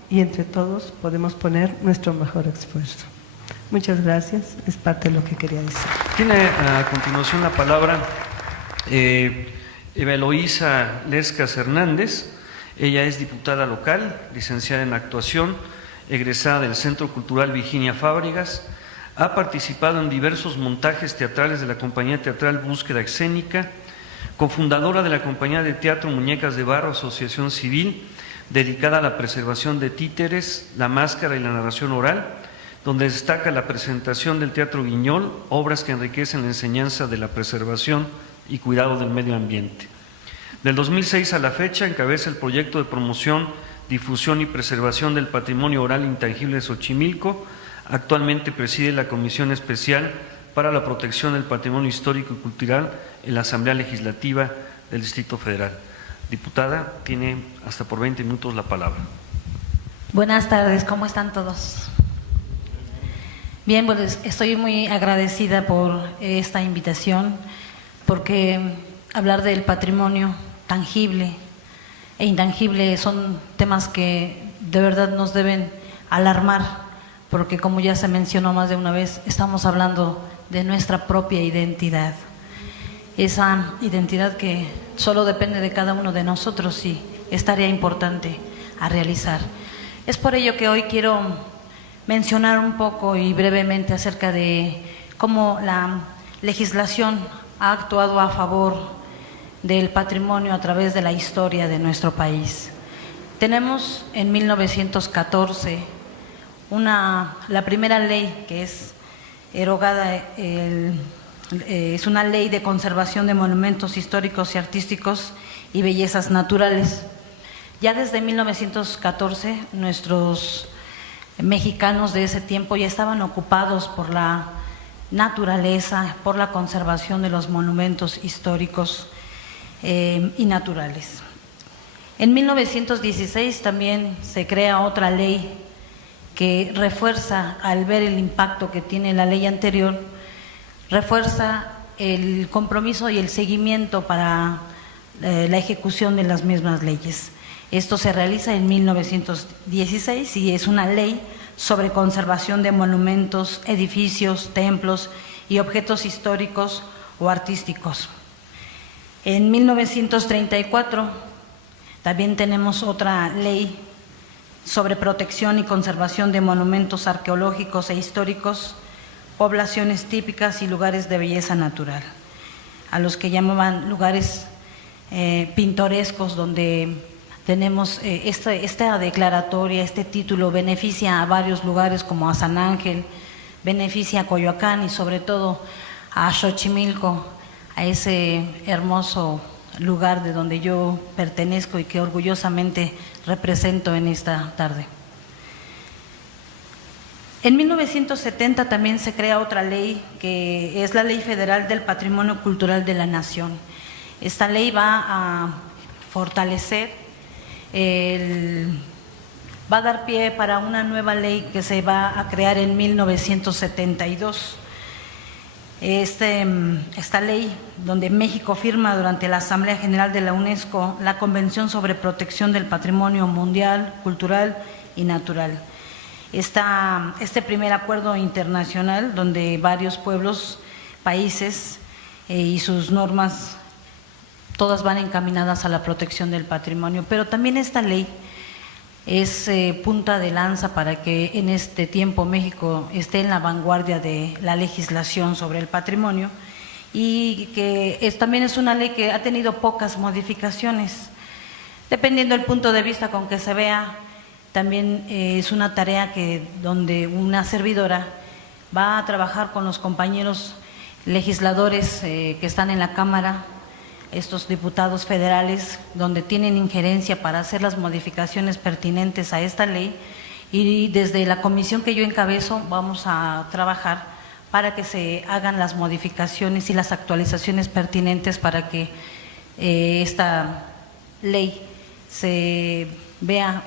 y entre todos podemos poner nuestro mejor esfuerzo. Muchas gracias, es parte de lo que quería decir. Tiene a continuación la palabra Eva Eloísa Lescas Hernández. Ella es diputada local, licenciada en actuación, egresada del Centro Cultural Virginia Fábregas. Ha participado en diversos montajes teatrales de la compañía teatral Búsqueda Escénica, cofundadora de la compañía de teatro Muñecas de Barro, asociación civil dedicada a la preservación de títeres, la máscara y la narración oral, donde destaca la presentación del Teatro Guiñol, obras que enriquecen la enseñanza de la preservación y cuidado del medio ambiente. Del 2006 a la fecha encabeza el proyecto de promoción, difusión y preservación del patrimonio oral intangible de Xochimilco. Actualmente preside la Comisión Especial para la Protección del Patrimonio Histórico y Cultural en la Asamblea Legislativa del Distrito Federal. Diputada, tiene hasta por 20 minutos la palabra. Buenas tardes, ¿cómo están todos? Bien, pues estoy muy agradecida por esta invitación, porque hablar del patrimonio tangible e intangible son temas que de verdad nos deben alarmar, porque como ya se mencionó más de una vez, estamos hablando de nuestra propia identidad. Esa identidad que solo depende de cada uno de nosotros y es tarea importante a realizar. Es por ello que hoy quiero mencionar un poco y brevemente acerca de cómo la legislación ha actuado a favor del patrimonio a través de la historia de nuestro país. Tenemos en 1914 la primera ley que es erogada, es una ley de conservación de monumentos históricos y artísticos y bellezas naturales. Ya desde 1914 nuestros mexicanos de ese tiempo ya estaban ocupados por la naturaleza, por la conservación de los monumentos históricos y naturales. En 1916 también se crea otra ley que refuerza, al ver el impacto que tiene la ley anterior, refuerza el compromiso y el seguimiento para la ejecución de las mismas leyes. Esto se realiza en 1916 y es una ley sobre conservación de monumentos, edificios, templos y objetos históricos o artísticos. En 1934 también tenemos otra ley sobre protección y conservación de monumentos arqueológicos e históricos, poblaciones típicas y lugares de belleza natural, a los que llamaban lugares pintorescos, donde tenemos esta declaratoria, este título beneficia a varios lugares como a San Ángel, beneficia a Coyoacán y sobre todo a Xochimilco, a ese hermoso lugar de donde yo pertenezco y que orgullosamente represento en esta tarde. En 1970 también se crea otra ley, que es la Ley Federal del Patrimonio Cultural de la Nación. Esta ley va a fortalecer, va a dar pie para una nueva ley que se va a crear en 1972. Esta ley, donde México firma durante la Asamblea General de la UNESCO la Convención sobre Protección del Patrimonio Mundial, Cultural y Natural. Este primer acuerdo internacional, donde varios pueblos, países y sus normas, todas van encaminadas a la protección del patrimonio, pero también esta ley es punta de lanza para que en este tiempo México esté en la vanguardia de la legislación sobre el patrimonio, y que también es una ley que ha tenido pocas modificaciones, dependiendo del punto de vista con que se vea. También es una tarea donde una servidora va a trabajar con los compañeros legisladores que están en la Cámara, estos diputados federales, donde tienen injerencia para hacer las modificaciones pertinentes a esta ley, y desde la comisión que yo encabezo vamos a trabajar para que se hagan las modificaciones y las actualizaciones pertinentes para que esta ley se vea,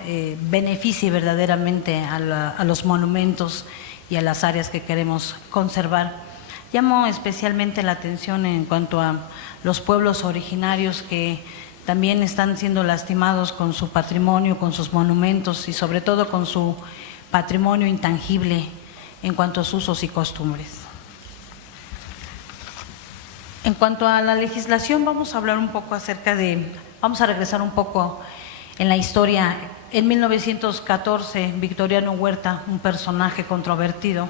beneficie verdaderamente a los monumentos y a las áreas que queremos conservar. Llamo especialmente la atención en cuanto a los pueblos originarios, que también están siendo lastimados con su patrimonio, con sus monumentos y sobre todo con su patrimonio intangible en cuanto a sus usos y costumbres. En cuanto a la legislación, vamos a hablar un poco vamos a regresar un poco en la historia. En 1914, Victoriano Huerta, un personaje controvertido,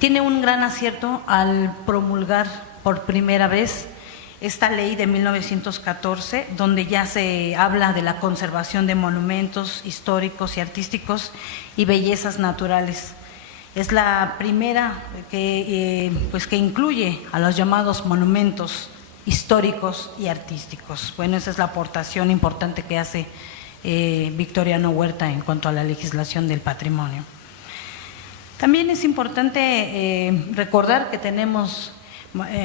tiene un gran acierto al promulgar por primera vez esta ley de 1914, donde ya se habla de la conservación de monumentos históricos y artísticos y bellezas naturales. Es la primera que incluye a los llamados monumentos históricos y artísticos. Bueno, esa es la aportación importante que hace Victoriano Huerta en cuanto a la legislación del patrimonio. También es importante recordar que tenemos la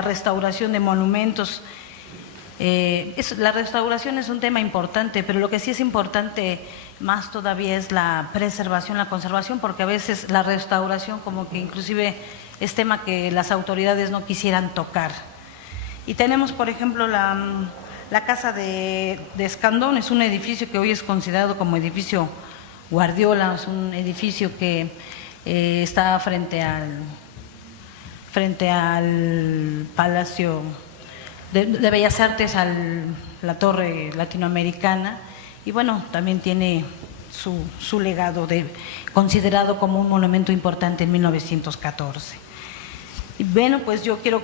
restauración de monumentos. La restauración es un tema importante, pero lo que sí es importante más todavía es la preservación, la conservación, porque a veces la restauración como que inclusive es tema que las autoridades no quisieran tocar. Y tenemos, por ejemplo, la Casa de Escandón. Es un edificio que hoy es considerado como edificio Guardiola, es un edificio que está frente al Palacio de Bellas Artes, la Torre Latinoamericana, y bueno, también tiene su legado considerado como un monumento importante en 1914. Y bueno, pues yo quiero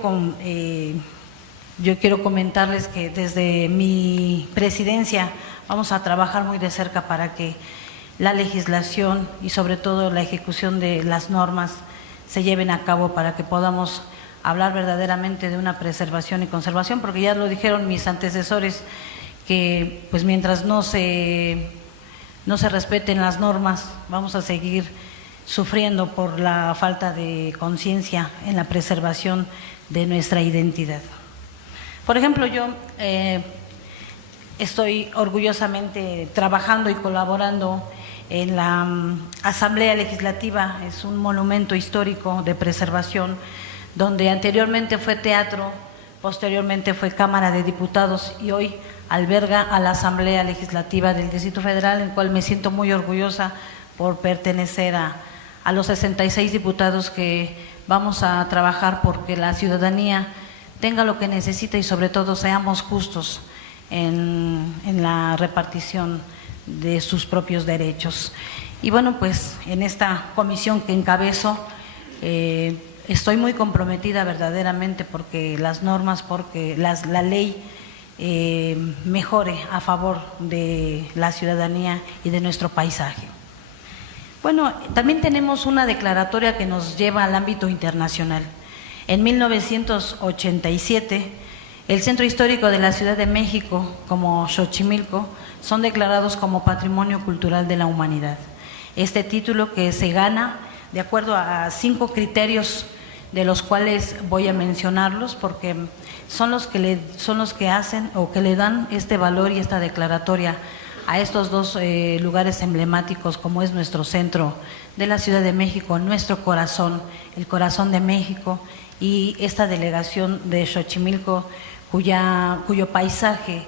comentarles que desde mi presidencia vamos a trabajar muy de cerca para que la legislación y sobre todo la ejecución de las normas se lleven a cabo para que podamos hablar verdaderamente de una preservación y conservación, porque ya lo dijeron mis antecesores, que pues mientras no se respeten las normas, vamos a seguir sufriendo por la falta de conciencia en la preservación de nuestra identidad. Por ejemplo, yo estoy orgullosamente trabajando y colaborando en la Asamblea Legislativa, es un monumento histórico de preservación, donde anteriormente fue teatro, posteriormente fue Cámara de Diputados y hoy alberga a la Asamblea Legislativa del Distrito Federal, en cual me siento muy orgullosa por pertenecer a los 66 diputados que vamos a trabajar porque la ciudadanía tenga lo que necesita y sobre todo seamos justos en la repartición de sus propios derechos. Y bueno, pues en esta comisión que encabezo estoy muy comprometida verdaderamente porque las normas, porque la ley mejore a favor de la ciudadanía y de nuestro paisaje. Bueno, también tenemos una declaratoria que nos lleva al ámbito internacional. En 1987, el Centro Histórico de la Ciudad de México, como Xochimilco, son declarados como Patrimonio Cultural de la Humanidad. Este título que se gana de acuerdo a 5 criterios, de los cuales voy a mencionarlos porque son los que hacen o que le dan este valor y esta declaratoria a estos dos lugares emblemáticos como es nuestro centro de la Ciudad de México, nuestro corazón, el corazón de México, y esta delegación de Xochimilco cuyo paisaje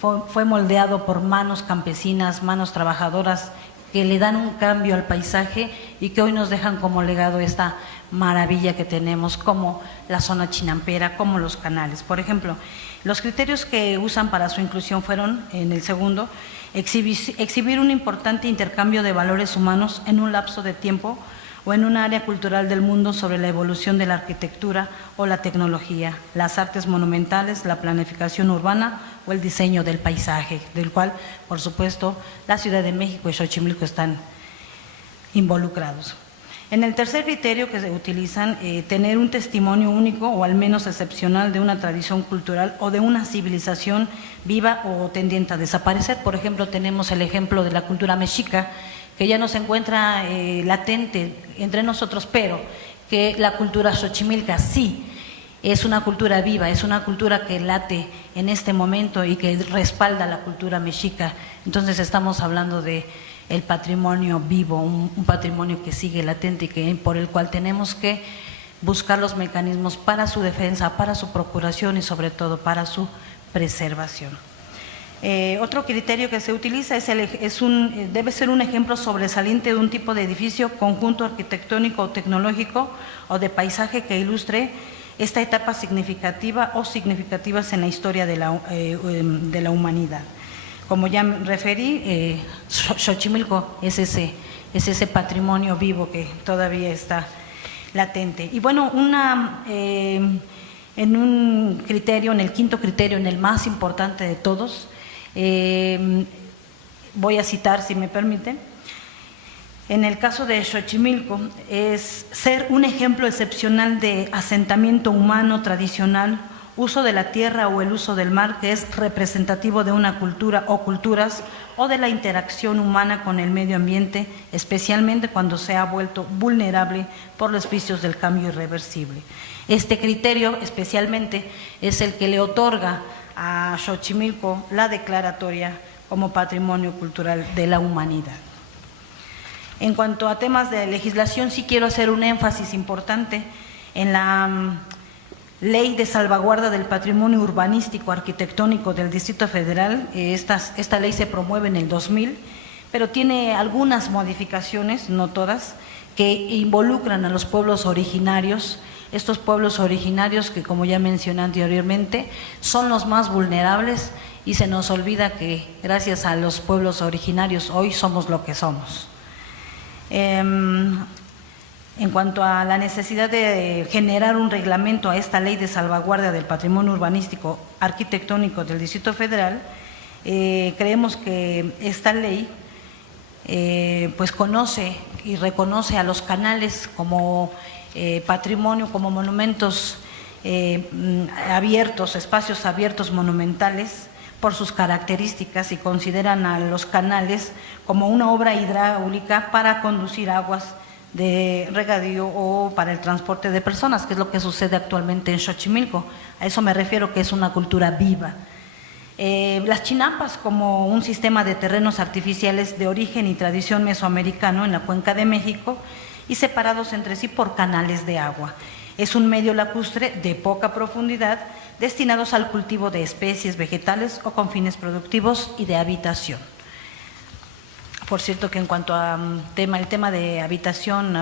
fue moldeado por manos campesinas, manos trabajadoras que le dan un cambio al paisaje y que hoy nos dejan como legado esta maravilla que tenemos, como la zona chinampera, como los canales. Por ejemplo, los criterios que usan para su inclusión fueron, en el segundo, exhibir un importante intercambio de valores humanos en un lapso de tiempo o en un área cultural del mundo sobre la evolución de la arquitectura o la tecnología, las artes monumentales, la planificación urbana o el diseño del paisaje, del cual, por supuesto, la Ciudad de México y Xochimilco están involucrados. En el tercer criterio que se utilizan, tener un testimonio único o al menos excepcional de una tradición cultural o de una civilización viva o tendiente a desaparecer. Por ejemplo, tenemos el ejemplo de la cultura mexica, que ya no se encuentra latente entre nosotros, pero que la cultura xochimilca sí es una cultura viva, es una cultura que late en este momento y que respalda la cultura mexica. Entonces estamos hablando de el patrimonio vivo, un patrimonio que sigue latente y que, por el cual tenemos que buscar los mecanismos para su defensa, para su procuración y sobre todo para su preservación. Otro criterio que se utiliza debe ser un ejemplo sobresaliente de un tipo de edificio, conjunto arquitectónico o tecnológico o de paisaje que ilustre esta etapa significativa o significativas en la historia de la humanidad. Como ya me referí, Xochimilco es ese patrimonio vivo que todavía está latente. Y bueno, en un criterio, en el quinto criterio, en el más importante de todos, voy a citar, si me permiten. En el caso de Xochimilco, es ser un ejemplo excepcional de asentamiento humano tradicional, uso de la tierra o el uso del mar, que es representativo de una cultura o culturas o de la interacción humana con el medio ambiente, especialmente cuando se ha vuelto vulnerable por los vicios del cambio irreversible. Este criterio especialmente es el que le otorga a Xochimilco la declaratoria como Patrimonio Cultural de la Humanidad. En cuanto a temas de legislación, sí quiero hacer un énfasis importante en la Ley de Salvaguarda del Patrimonio Urbanístico Arquitectónico del Distrito Federal. Esta ley se promueve en el 2000, pero tiene algunas modificaciones, no todas, que involucran a los pueblos originarios. Estos pueblos originarios que, como ya mencioné anteriormente, son los más vulnerables y se nos olvida que gracias a los pueblos originarios hoy somos lo que somos. En cuanto a la necesidad de generar un reglamento a esta Ley de Salvaguarda del Patrimonio Urbanístico Arquitectónico del Distrito Federal, creemos que esta ley pues conoce y reconoce a los canales como patrimonio, como monumentos abiertos, espacios abiertos monumentales por sus características, y consideran a los canales como una obra hidráulica para conducir aguas de regadío o para el transporte de personas, que es lo que sucede actualmente en Xochimilco. A eso me refiero, que es una cultura viva. Las chinampas, como un sistema de terrenos artificiales de origen y tradición mesoamericano en la Cuenca de México y separados entre sí por canales de agua. Es un medio lacustre de poca profundidad destinados al cultivo de especies vegetales o con fines productivos y de habitación. Por cierto que en cuanto a el tema de habitación,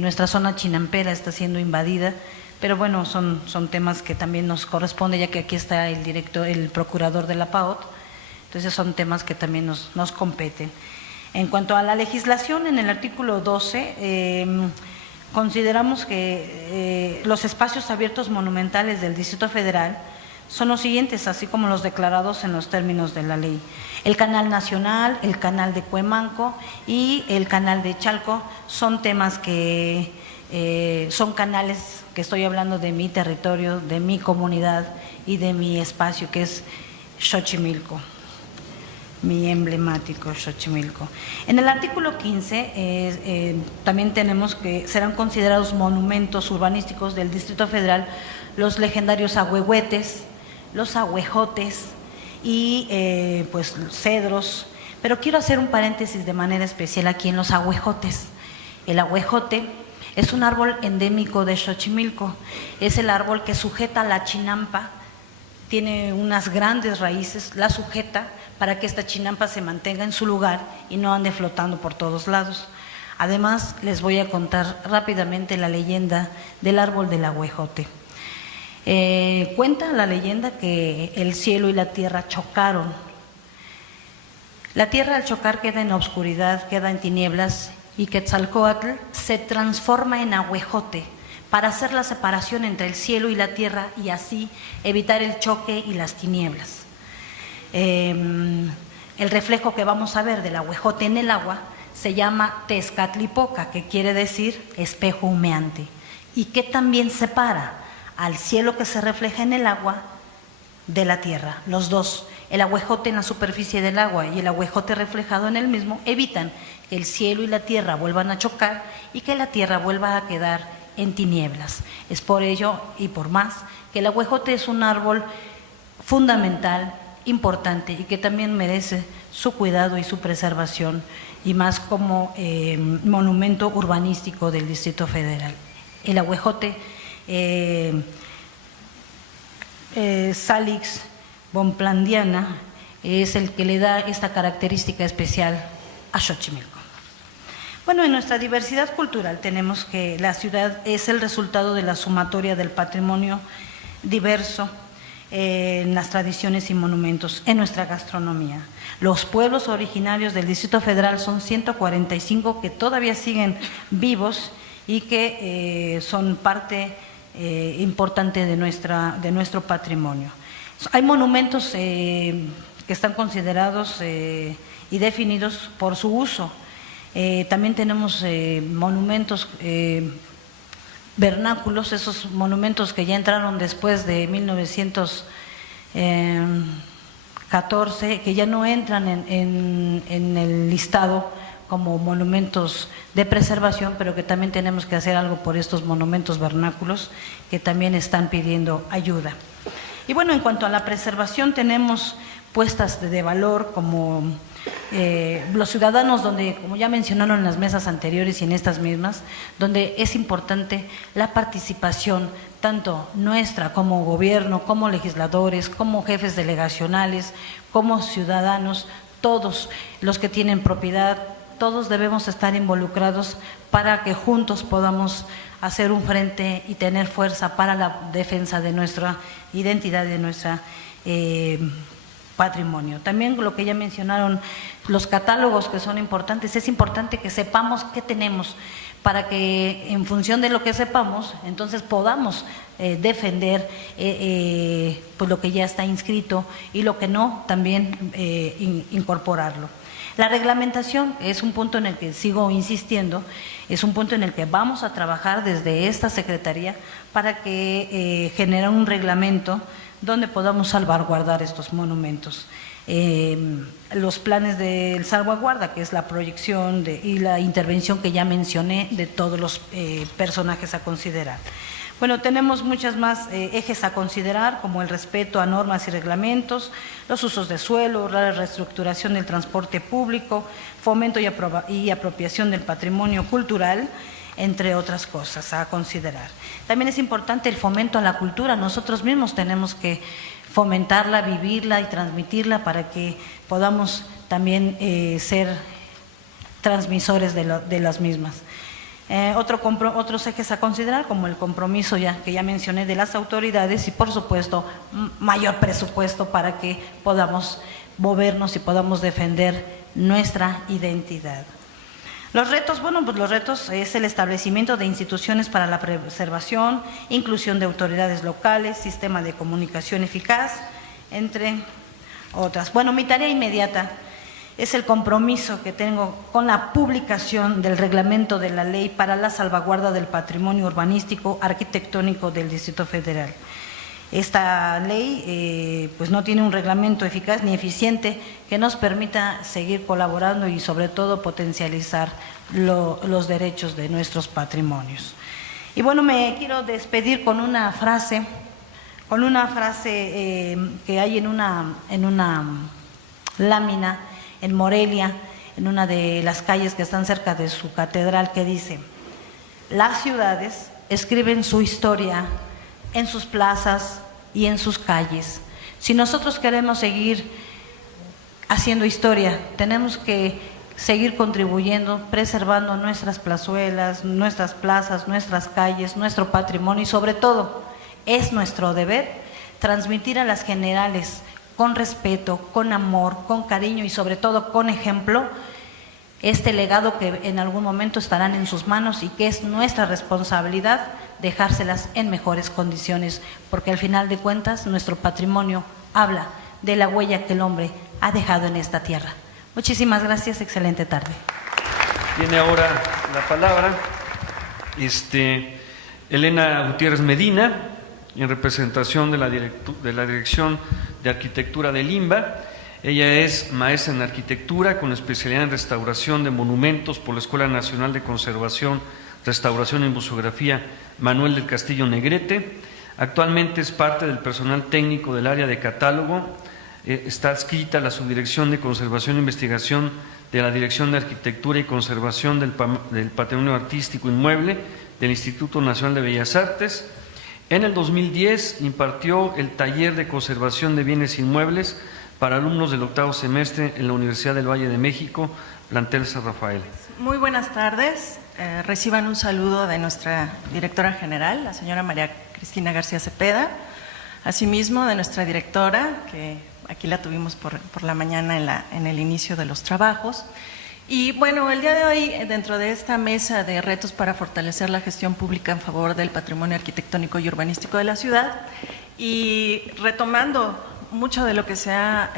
nuestra zona chinampera está siendo invadida, pero bueno, son temas que también nos corresponde, ya que aquí está el procurador de la PAOT, entonces son temas que también nos competen. En cuanto a la legislación, en el artículo 12, consideramos que los espacios abiertos monumentales del Distrito Federal son los siguientes, así como los declarados en los términos de la ley. El Canal Nacional, el Canal de Cuemanco y el Canal de Chalco son temas que son canales que estoy hablando de mi territorio, de mi comunidad y de mi espacio, que es Xochimilco, mi emblemático Xochimilco. En el artículo 15 también tenemos que serán considerados monumentos urbanísticos del Distrito Federal los legendarios ahuehuetes, los ahuejotes y pues cedros, pero quiero hacer un paréntesis de manera especial aquí en los ahuejotes. El ahuejote es un árbol endémico de Xochimilco, es el árbol que sujeta la chinampa, tiene unas grandes raíces, la sujeta para que esta chinampa se mantenga en su lugar y no ande flotando por todos lados. Además, les voy a contar rápidamente la leyenda del árbol del ahuejote. Cuenta la leyenda que el cielo y la tierra chocaron. La tierra al chocar queda en obscuridad, queda en tinieblas, y Quetzalcóatl se transforma en ahuejote para hacer la separación entre el cielo y la tierra y así evitar el choque y las tinieblas. El reflejo que vamos a ver del ahuejote en el agua se llama Tezcatlipoca, que quiere decir espejo humeante, y que también separa al cielo que se refleja en el agua de la tierra. Los dos, el ahuejote en la superficie del agua y el ahuejote reflejado en el mismo, evitan que el cielo y la tierra vuelvan a chocar y que la tierra vuelva a quedar en tinieblas. Es por ello y por más que el ahuejote es un árbol fundamental, importante, y que también merece su cuidado y su preservación, y más como monumento urbanístico del Distrito Federal. El ahuejote Salix bonplandiana es el que le da esta característica especial a Xochimilco. Bueno, en nuestra diversidad cultural tenemos que la ciudad es el resultado de la sumatoria del patrimonio diverso en las tradiciones y monumentos, en nuestra gastronomía. Los pueblos originarios del Distrito Federal son 145 que todavía siguen vivos y que son parte importante de nuestro patrimonio. Hay monumentos que están considerados y definidos por su uso. También tenemos monumentos vernáculos, esos monumentos que ya entraron después de 1914, que ya no entran en el listado como monumentos de preservación, pero que también tenemos que hacer algo por estos monumentos vernáculos que también están pidiendo ayuda. Y bueno, en cuanto a la preservación, tenemos puestas de valor como los ciudadanos, donde, como ya mencionaron en las mesas anteriores y en estas mismas, donde es importante la participación tanto nuestra como gobierno, como legisladores, como jefes delegacionales, como ciudadanos, todos los que tienen propiedad, todos debemos estar involucrados para que juntos podamos hacer un frente y tener fuerza para la defensa de nuestra identidad, de nuestra patrimonio. También lo que ya mencionaron, los catálogos que son importantes, es importante que sepamos qué tenemos para que en función de lo que sepamos, entonces podamos defender pues lo que ya está inscrito y lo que no, también incorporarlo. La reglamentación es un punto en el que sigo insistiendo, es un punto en el que vamos a trabajar desde esta Secretaría para que genere un reglamento donde podamos salvaguardar estos monumentos. Los planes de salvaguarda, que es la proyección y la intervención que ya mencioné de todos los personajes a considerar. Bueno, tenemos muchas más ejes a considerar, como el respeto a normas y reglamentos, los usos de suelo, la reestructuración del transporte público, fomento y apropiación del patrimonio cultural, entre otras cosas a considerar. También es importante el fomento a la cultura. Nosotros mismos tenemos que fomentarla, vivirla y transmitirla para que podamos también ser transmisores de las mismas. Otros ejes a considerar, como el compromiso que ya mencioné de las autoridades y, por supuesto, mayor presupuesto para que podamos movernos y podamos defender nuestra identidad. Los retos, bueno, pues los retos es el establecimiento de instituciones para la preservación, inclusión de autoridades locales, sistema de comunicación eficaz, entre otras. Bueno, mi tarea inmediata es el compromiso que tengo con la publicación del reglamento de la ley para la salvaguarda del patrimonio urbanístico arquitectónico del Distrito Federal. Esta ley pues no tiene un reglamento eficaz ni eficiente que nos permita seguir colaborando y sobre todo potencializar los derechos de nuestros patrimonios. Y bueno, me quiero despedir con una frase que hay en una lámina en Morelia, en una de las calles que están cerca de su catedral, que dice: las ciudades escriben su historia en sus plazas y en sus calles. Si nosotros queremos seguir haciendo historia, tenemos que seguir contribuyendo, preservando nuestras plazuelas, nuestras plazas, nuestras calles, nuestro patrimonio y sobre todo es nuestro deber transmitir a las generales con respeto, con amor, con cariño y sobre todo con ejemplo este legado que en algún momento estarán en sus manos y que es nuestra responsabilidad dejárselas en mejores condiciones, porque al final de cuentas nuestro patrimonio habla de la huella que el hombre ha dejado en esta tierra. Muchísimas gracias, excelente tarde. Tiene ahora la palabra Elena Gutiérrez Medina, en representación de la Dirección de Arquitectura del INBA. Ella es maestra en arquitectura con especialidad en restauración de monumentos por la Escuela Nacional de Conservación, Restauración y Museografía Manuel del Castillo Negrete. Actualmente es parte del personal técnico del área de catálogo. Está adscrita a la Subdirección de Conservación e Investigación de la Dirección de Arquitectura y Conservación del Patrimonio Artístico Inmueble del Instituto Nacional de Bellas Artes. En el 2010 impartió el taller de conservación de bienes inmuebles para alumnos del 8º semestre en la Universidad del Valle de México, plantel San Rafael. Muy buenas tardes. Reciban un saludo de nuestra directora general, la señora María Cristina García Cepeda, asimismo de nuestra directora, que aquí la tuvimos por la mañana en el inicio de los trabajos. Y bueno, el día de hoy, dentro de esta mesa de retos para fortalecer la gestión pública en favor del patrimonio arquitectónico y urbanístico de la ciudad, y retomando mucho de lo que se ha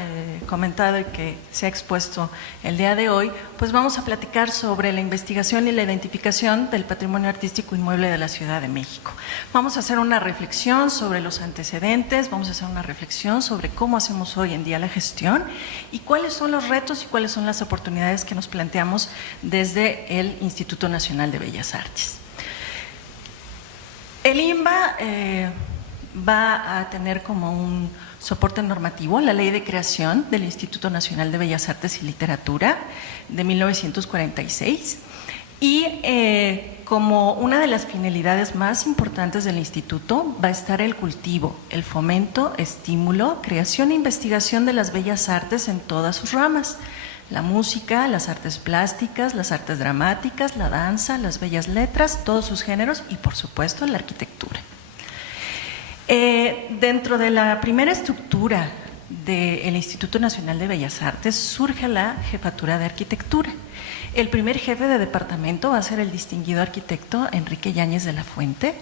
comentado y que se ha expuesto el día de hoy, pues vamos a platicar sobre la investigación y la identificación del patrimonio artístico inmueble de la Ciudad de México. Vamos a hacer una reflexión sobre los antecedentes, vamos a hacer una reflexión sobre cómo hacemos hoy en día la gestión y cuáles son los retos y cuáles son las oportunidades que nos planteamos desde el Instituto Nacional de Bellas Artes. El INBA va a tener como un soporte normativo la Ley de Creación del Instituto Nacional de Bellas Artes y Literatura de 1946 y como una de las finalidades más importantes del instituto va a estar el cultivo, el fomento, estímulo, creación e investigación de las bellas artes en todas sus ramas: la música, las artes plásticas, las artes dramáticas, la danza, las bellas letras, todos sus géneros y por supuesto la arquitectura. Dentro de la primera estructura del Instituto Nacional de Bellas Artes surge la jefatura de arquitectura. El primer jefe de departamento va a ser el distinguido arquitecto Enrique Yáñez de la Fuente,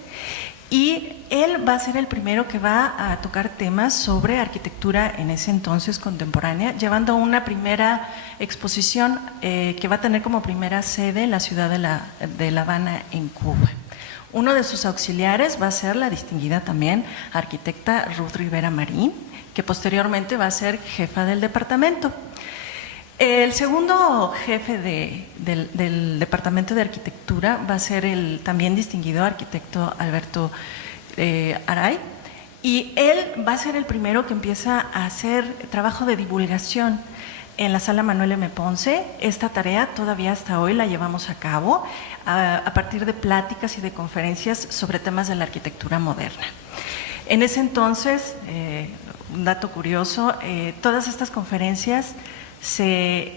y él va a ser el primero que va a tocar temas sobre arquitectura en ese entonces contemporánea, llevando una primera exposición que va a tener como primera sede la ciudad de La Habana, en Cuba. Uno de sus auxiliares va a ser la distinguida también arquitecta Ruth Rivera Marín, que posteriormente va a ser jefa del departamento. El segundo jefe del Departamento de Arquitectura va a ser el también distinguido arquitecto Alberto Aray, y él va a ser el primero que empieza a hacer trabajo de divulgación en la Sala Manuel M. Ponce. Esta tarea todavía hasta hoy la llevamos a cabo a partir de pláticas y de conferencias sobre temas de la arquitectura moderna. En ese entonces, un dato curioso, todas estas conferencias se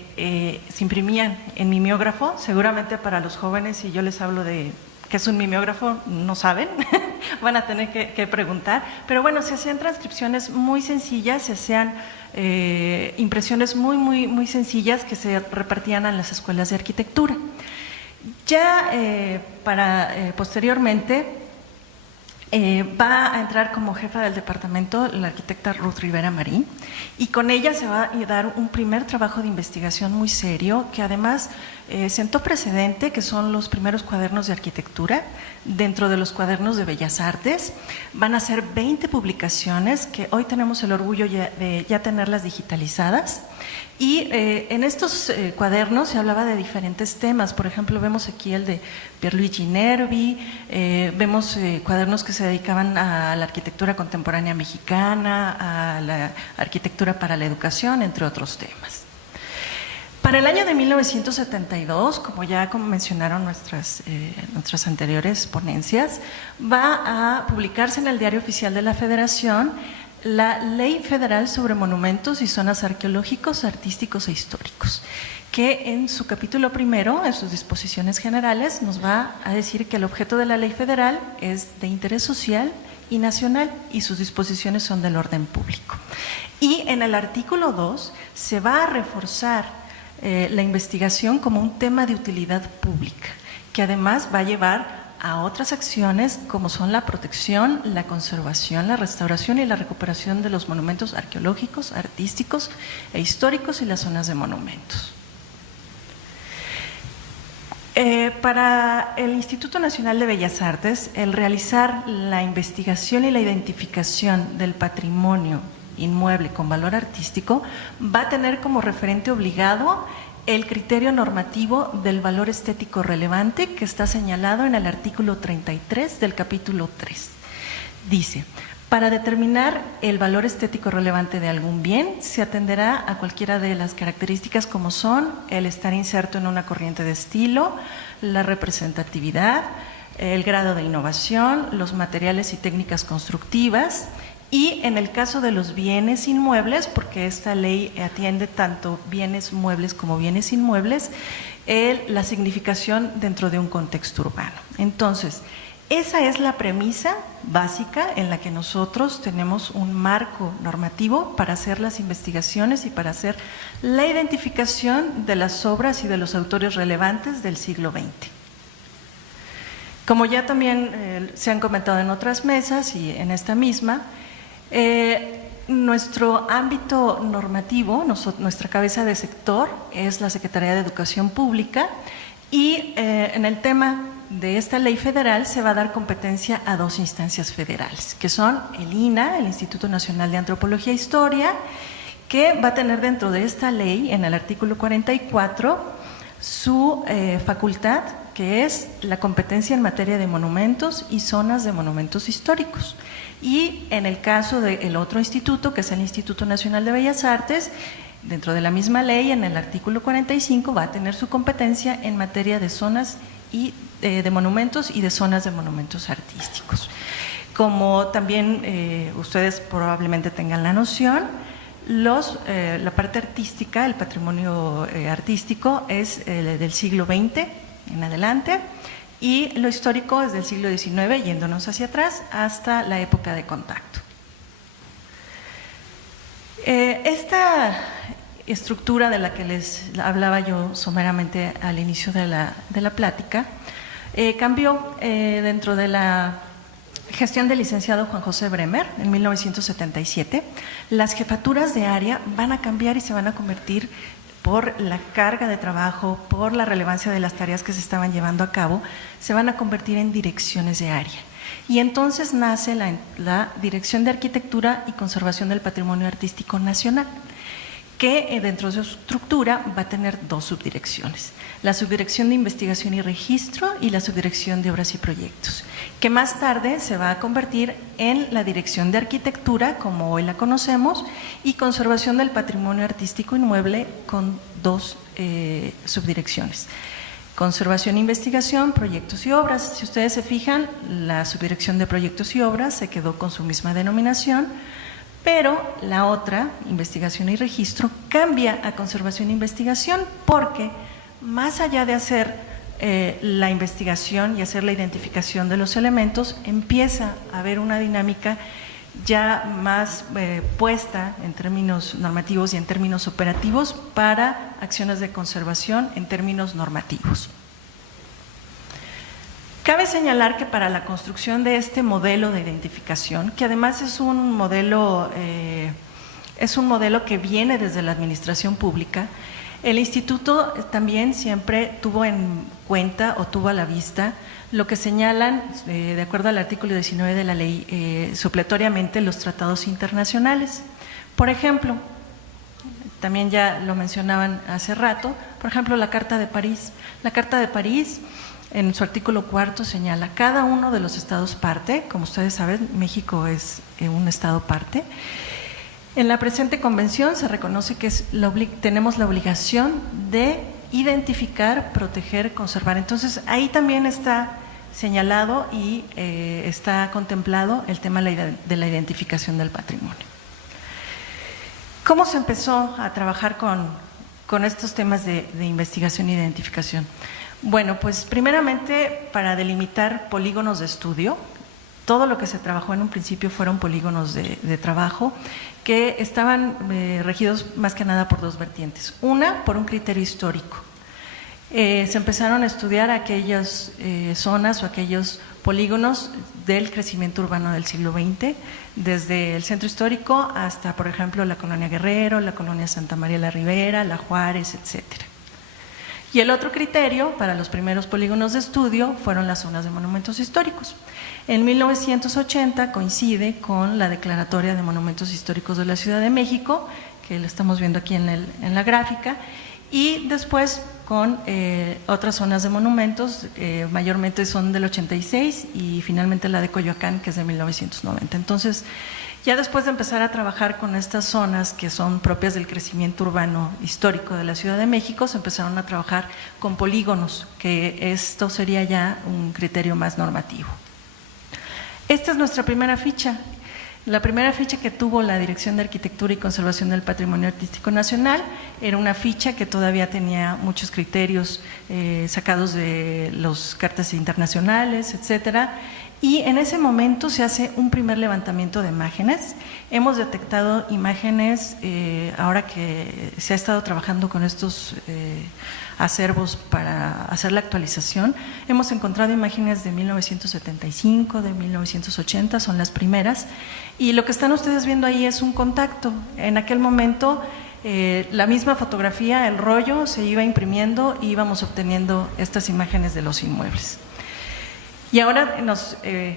imprimían en mimeógrafo. Seguramente para los jóvenes, si yo les hablo de qué es un mimeógrafo, no saben, van a tener que preguntar, pero bueno, se hacían transcripciones muy sencillas, se hacían impresiones muy sencillas que se repartían a las escuelas de arquitectura. Ya posteriormente va a entrar como jefa del departamento la arquitecta Ruth Rivera Marín, y con ella se va a dar un primer trabajo de investigación muy serio que además sentó precedente, que son los primeros cuadernos de arquitectura dentro de los cuadernos de Bellas Artes. Van a ser 20 publicaciones que hoy tenemos el orgullo de ya tenerlas digitalizadas. Y en estos cuadernos se hablaba de diferentes temas. Por ejemplo, vemos aquí el de Pierluigi Nervi, vemos cuadernos que se dedicaban a la arquitectura contemporánea mexicana, a la arquitectura para la educación, entre otros temas. Para el año de 1972, como mencionaron nuestras anteriores ponencias, va a publicarse en el Diario Oficial de la Federación la Ley Federal sobre Monumentos y Zonas Arqueológicos, Artísticos e Históricos, que en su capítulo primero, en sus disposiciones generales, nos va a decir que el objeto de la Ley Federal es de interés social y nacional, y sus disposiciones son del orden público. Y en el artículo 2 se va a reforzar la investigación como un tema de utilidad pública, que además va a llevar a otras acciones como son la protección, la conservación, la restauración y la recuperación de los monumentos arqueológicos, artísticos e históricos y las zonas de monumentos. Para el Instituto Nacional de Bellas Artes, el realizar la investigación y la identificación del patrimonio inmueble con valor artístico va a tener como referente obligado el criterio normativo del valor estético relevante, que está señalado en el artículo 33 del capítulo 3. Dice: para determinar el valor estético relevante de algún bien, se atenderá a cualquiera de las características como son el estar inserto en una corriente de estilo, la representatividad, el grado de innovación, los materiales y técnicas constructivas. Y en el caso de los bienes inmuebles, porque esta ley atiende tanto bienes muebles como bienes inmuebles, la significación dentro de un contexto urbano. Entonces, esa es la premisa básica en la que nosotros tenemos un marco normativo para hacer las investigaciones y para hacer la identificación de las obras y de los autores relevantes del siglo XX. Como ya también se han comentado en otras mesas y en esta misma, nuestro ámbito normativo, nuestra cabeza de sector es la Secretaría de Educación Pública, y en el tema de esta ley federal se va a dar competencia a dos instancias federales, que son el INAH, el Instituto Nacional de Antropología e Historia, que va a tener dentro de esta ley, en el artículo 44, su facultad, que es la competencia en materia de monumentos y zonas de monumentos históricos. Y en el caso del otro instituto, que es el Instituto Nacional de Bellas Artes, dentro de la misma ley, en el artículo 45, va a tener su competencia en materia de zonas y de monumentos y de zonas de monumentos artísticos. Como también ustedes probablemente tengan la noción, la parte artística, el patrimonio artístico es del siglo XX en adelante, y lo histórico es del siglo XIX, yéndonos hacia atrás hasta la época de contacto. Esta estructura de la que les hablaba yo someramente al inicio de la plática cambió dentro de la gestión del licenciado Juan José Bremer en 1977. Las jefaturas de área van a cambiar y se van a convertir, por la carga de trabajo, por la relevancia de las tareas que se estaban llevando a cabo, se van a convertir en direcciones de área. Y entonces nace la Dirección de Arquitectura y Conservación del Patrimonio Artístico Nacional, que dentro de su estructura va a tener dos subdirecciones: la Subdirección de Investigación y Registro y la Subdirección de Obras y Proyectos, que más tarde se va a convertir en la Dirección de Arquitectura, como hoy la conocemos, y Conservación del Patrimonio Artístico Inmueble, con dos subdirecciones: Conservación, Investigación, Proyectos y Obras. Si ustedes se fijan, la Subdirección de Proyectos y Obras se quedó con su misma denominación, pero la otra, Investigación y Registro, cambia a Conservación e Investigación, porque más allá de hacer la investigación y hacer la identificación de los elementos, empieza a haber una dinámica ya más puesta en términos normativos y en términos operativos para acciones de conservación en términos normativos. Cabe señalar que para la construcción de este modelo de identificación, que además es un modelo que viene desde la administración pública, el instituto también siempre tuvo en cuenta o tuvo a la vista lo que señalan, de acuerdo al artículo 19 de la ley, supletoriamente los tratados internacionales. Por ejemplo, también ya lo mencionaban hace rato, por ejemplo, la Carta de París. La Carta de París, en su artículo 4, señala: cada uno de los estados parte, como ustedes saben, México es un estado parte. En la presente convención se reconoce que tenemos la obligación de identificar, proteger, conservar. Entonces, ahí también está señalado y está contemplado el tema de la identificación del patrimonio. ¿Cómo se empezó a trabajar con estos temas de investigación e identificación? Bueno, pues primeramente para delimitar polígonos de estudio. Todo lo que se trabajó en un principio fueron polígonos de trabajo que estaban regidos más que nada por dos vertientes. Una, por un criterio histórico. Se empezaron a estudiar aquellas zonas o aquellos polígonos del crecimiento urbano del siglo XX, desde el centro histórico hasta, por ejemplo, la colonia Guerrero, la colonia Santa María la Ribera, la Juárez, etcétera. Y el otro criterio para los primeros polígonos de estudio fueron las zonas de monumentos históricos. En 1980 coincide con la Declaratoria de Monumentos Históricos de la Ciudad de México, que lo estamos viendo aquí en la gráfica, y después con otras zonas de monumentos, mayormente son del 86, y finalmente la de Coyoacán, que es de 1990. Entonces, ya después de empezar a trabajar con estas zonas que son propias del crecimiento urbano histórico de la Ciudad de México, se empezaron a trabajar con polígonos, que esto sería ya un criterio más normativo. Esta es nuestra primera ficha. La primera ficha que tuvo la Dirección de Arquitectura y Conservación del Patrimonio Artístico Nacional era una ficha que todavía tenía muchos criterios sacados de las cartas internacionales, etcétera. Y en ese momento se hace un primer levantamiento de imágenes. Hemos detectado imágenes, ahora que se ha estado trabajando con estos acervos para hacer la actualización, hemos encontrado imágenes de 1975, de 1980, son las primeras. Y lo que están ustedes viendo ahí es un contacto. En aquel momento, la misma fotografía, el rollo, se iba imprimiendo y íbamos obteniendo estas imágenes de los inmuebles. Y ahora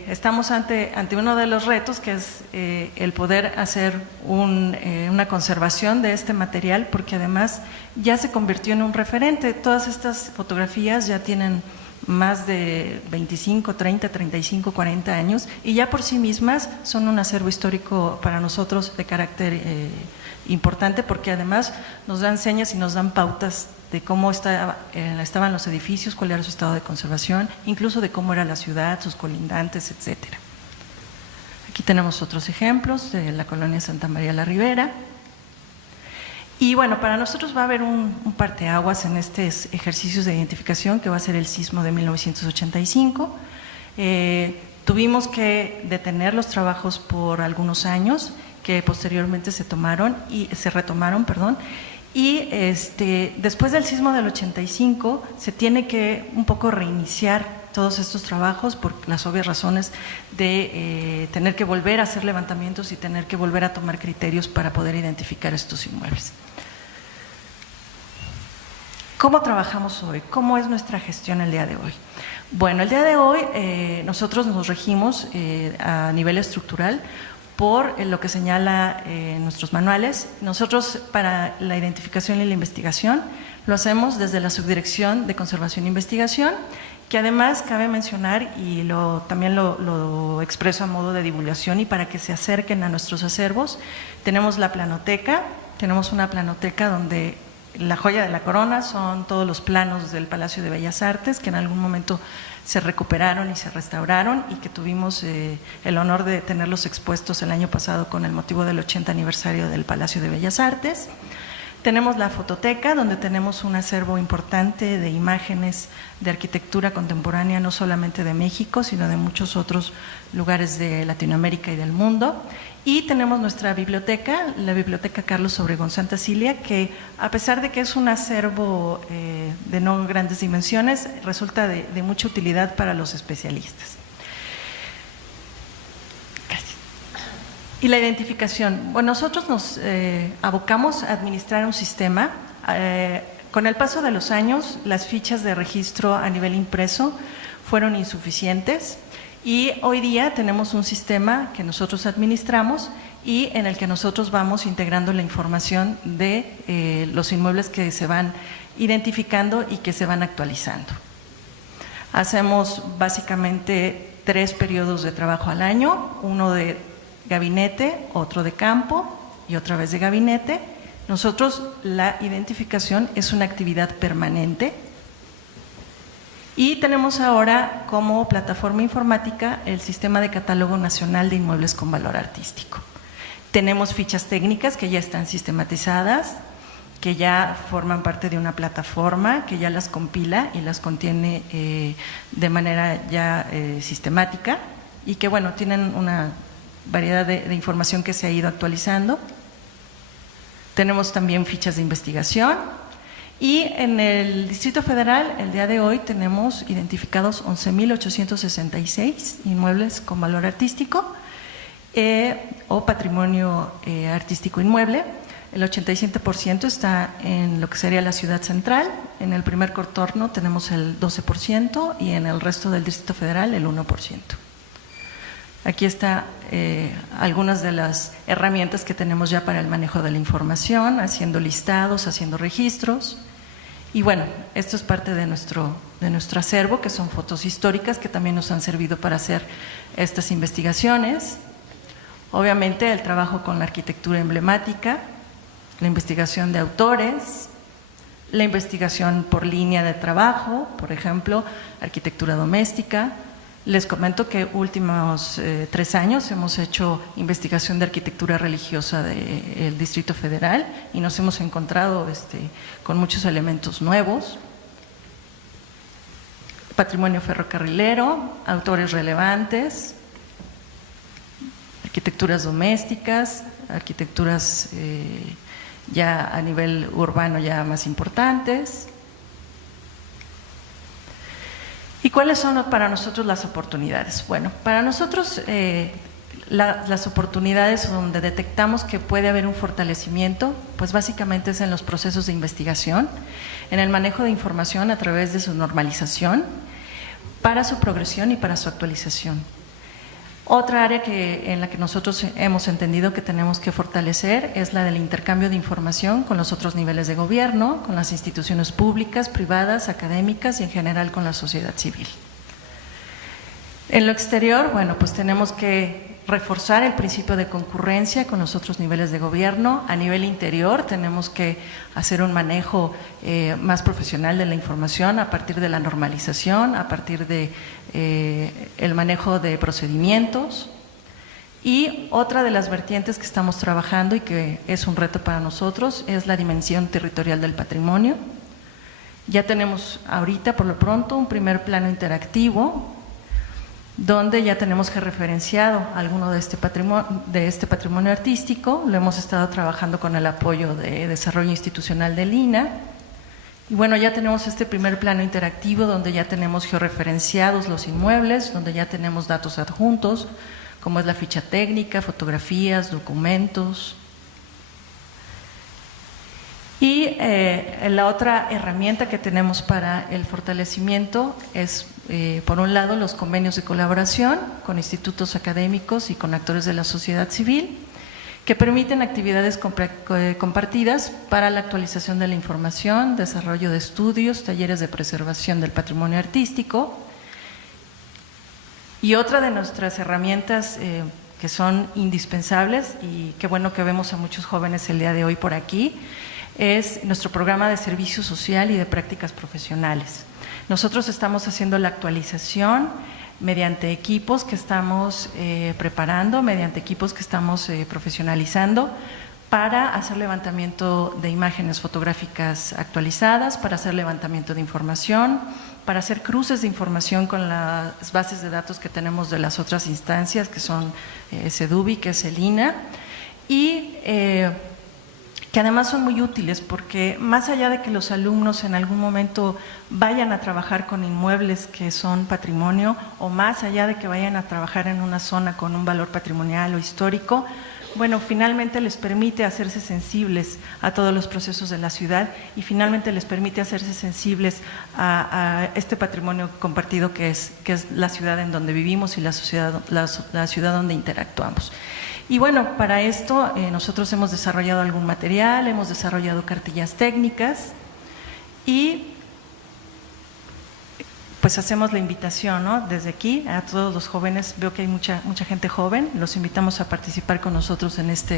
estamos ante uno de los retos, que es el poder hacer una conservación de este material, porque además ya se convirtió en un referente. Todas estas fotografías ya tienen más de 25, 30, 35, 40 años y ya por sí mismas son un acervo histórico para nosotros de carácter importante, porque además nos dan señas y nos dan pautas de cómo estaban los edificios, cuál era su estado de conservación, incluso de cómo era la ciudad, sus colindantes, etcétera. Aquí tenemos otros ejemplos de la colonia Santa María la Ribera. Y bueno, para nosotros va a haber un parteaguas en estos ejercicios de identificación, que va a ser el sismo de 1985. Tuvimos que detener los trabajos por algunos años, que posteriormente se retomaron, y después del sismo del 85 se tiene que un poco reiniciar todos estos trabajos por las obvias razones de tener que volver a hacer levantamientos y tener que volver a tomar criterios para poder identificar estos inmuebles. ¿Cómo trabajamos hoy? ¿Cómo es nuestra gestión el día de hoy? Bueno, el día de hoy nosotros nos regimos a nivel estructural por lo que señala nuestros manuales. Nosotros, para la identificación y la investigación, lo hacemos desde la Subdirección de Conservación e Investigación, que además cabe mencionar, y también lo expreso a modo de divulgación y para que se acerquen a nuestros acervos, tenemos la planoteca. Tenemos una planoteca donde la joya de la corona son todos los planos del Palacio de Bellas Artes, que en algún momento se recuperaron y se restauraron, y que tuvimos el honor de tenerlos expuestos el año pasado con el motivo del 80 aniversario del Palacio de Bellas Artes. Tenemos la fototeca, donde tenemos un acervo importante de imágenes de arquitectura contemporánea, no solamente de México, sino de muchos otros lugares de Latinoamérica y del mundo. Y tenemos nuestra biblioteca, la Biblioteca Carlos Obregón Santa Cilia, que a pesar de que es un acervo de no grandes dimensiones, resulta de mucha utilidad para los especialistas. Y la identificación. Bueno, nosotros nos abocamos a administrar un sistema. Con el paso de los años, las fichas de registro a nivel impreso fueron insuficientes y hoy día tenemos un sistema que nosotros administramos y en el que nosotros vamos integrando la información de los inmuebles que se van identificando y que se van actualizando. Hacemos básicamente 3 periodos de trabajo al año, uno de gabinete, otro de campo y otra vez de gabinete. Nosotros, la identificación es una actividad permanente y tenemos ahora como plataforma informática el Sistema de Catálogo Nacional de Inmuebles con Valor Artístico. Tenemos fichas técnicas que ya están sistematizadas, que ya forman parte de una plataforma, que ya las compila y las contiene de manera ya sistemática y que, bueno, tienen una variedad de información que se ha ido actualizando. Tenemos también fichas de investigación y en el Distrito Federal el día de hoy tenemos identificados 11.866 inmuebles con valor artístico o patrimonio artístico inmueble. El 87% está en lo que sería la ciudad central, en el primer contorno tenemos el 12% y en el resto del Distrito Federal el 1%. Aquí está algunas de las herramientas que tenemos ya para el manejo de la información, haciendo listados, haciendo registros. Y bueno, esto es parte de nuestro acervo, que son fotos históricas que también nos han servido para hacer estas investigaciones. Obviamente el trabajo con la arquitectura emblemática, la investigación de autores, la investigación por línea de trabajo, por ejemplo, arquitectura doméstica. Les comento que últimos 3 años hemos hecho investigación de arquitectura religiosa del Distrito Federal y nos hemos encontrado con muchos elementos nuevos. Patrimonio ferrocarrilero, autores relevantes, arquitecturas domésticas, arquitecturas ya a nivel urbano ya más importantes. ¿Y cuáles son para nosotros las oportunidades? Bueno, para nosotros las oportunidades donde detectamos que puede haber un fortalecimiento, pues básicamente es en los procesos de investigación, en el manejo de información a través de su normalización, para su progresión y para su actualización. Otra área en la que nosotros hemos entendido que tenemos que fortalecer es la del intercambio de información con los otros niveles de gobierno, con las instituciones públicas, privadas, académicas y en general con la sociedad civil. En lo exterior, bueno, pues tenemos que reforzar el principio de concurrencia con los otros niveles de gobierno. A nivel interior tenemos que hacer un manejo más profesional de la información a partir de la normalización, a partir de el manejo de procedimientos. Y otra de las vertientes que estamos trabajando y que es un reto para nosotros es la dimensión territorial del patrimonio. Ya tenemos ahorita por lo pronto un primer plano interactivo donde ya tenemos referenciado alguno de este patrimonio artístico. Lo hemos estado trabajando con el apoyo de Desarrollo Institucional del INAH. Y bueno, ya tenemos este primer plano interactivo donde ya tenemos georreferenciados los inmuebles, donde ya tenemos datos adjuntos, como es la ficha técnica, fotografías, documentos. Y la otra herramienta que tenemos para el fortalecimiento es, por un lado, los convenios de colaboración con institutos académicos y con actores de la sociedad civil, que permiten actividades compartidas para la actualización de la información, desarrollo de estudios, talleres de preservación del patrimonio artístico. Y otra de nuestras herramientas que son indispensables, y qué bueno que vemos a muchos jóvenes el día de hoy por aquí, es nuestro programa de servicio social y de prácticas profesionales. Nosotros estamos haciendo la actualización mediante equipos que estamos preparando, mediante equipos que estamos profesionalizando para hacer levantamiento de imágenes fotográficas actualizadas, para hacer levantamiento de información, para hacer cruces de información con las bases de datos que tenemos de las otras instancias, que son CEDUBI, que es el INAH, y que además son muy útiles porque más allá de que los alumnos en algún momento vayan a trabajar con inmuebles que son patrimonio, o más allá de que vayan a trabajar en una zona con un valor patrimonial o histórico, bueno, finalmente les permite hacerse sensibles a todos los procesos de la ciudad y finalmente les permite hacerse sensibles a este patrimonio compartido que es la ciudad en donde vivimos y la ciudad donde interactuamos. Y bueno, para esto nosotros hemos desarrollado algún material, hemos desarrollado cartillas técnicas y pues hacemos la invitación, ¿no? Desde aquí a todos los jóvenes. Veo que hay mucha gente joven, los invitamos a participar con nosotros en esta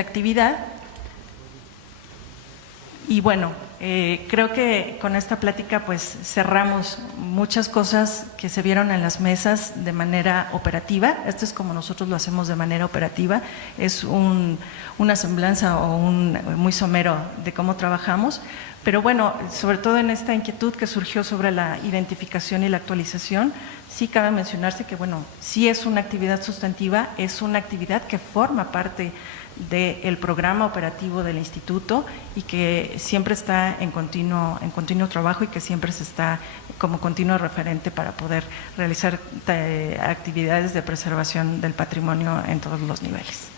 actividad. Y bueno, creo que con esta plática pues cerramos muchas cosas que se vieron en las mesas de manera operativa. Esto es como nosotros lo hacemos de manera operativa, es una semblanza o muy somero de cómo trabajamos, pero bueno, sobre todo en esta inquietud que surgió sobre la identificación y la actualización, sí cabe mencionarse que bueno, sí es una actividad sustantiva, es una actividad que forma parte del programa operativo del instituto y que siempre está en continuo trabajo y que siempre se está como continuo referente para poder realizar actividades de preservación del patrimonio en todos los niveles.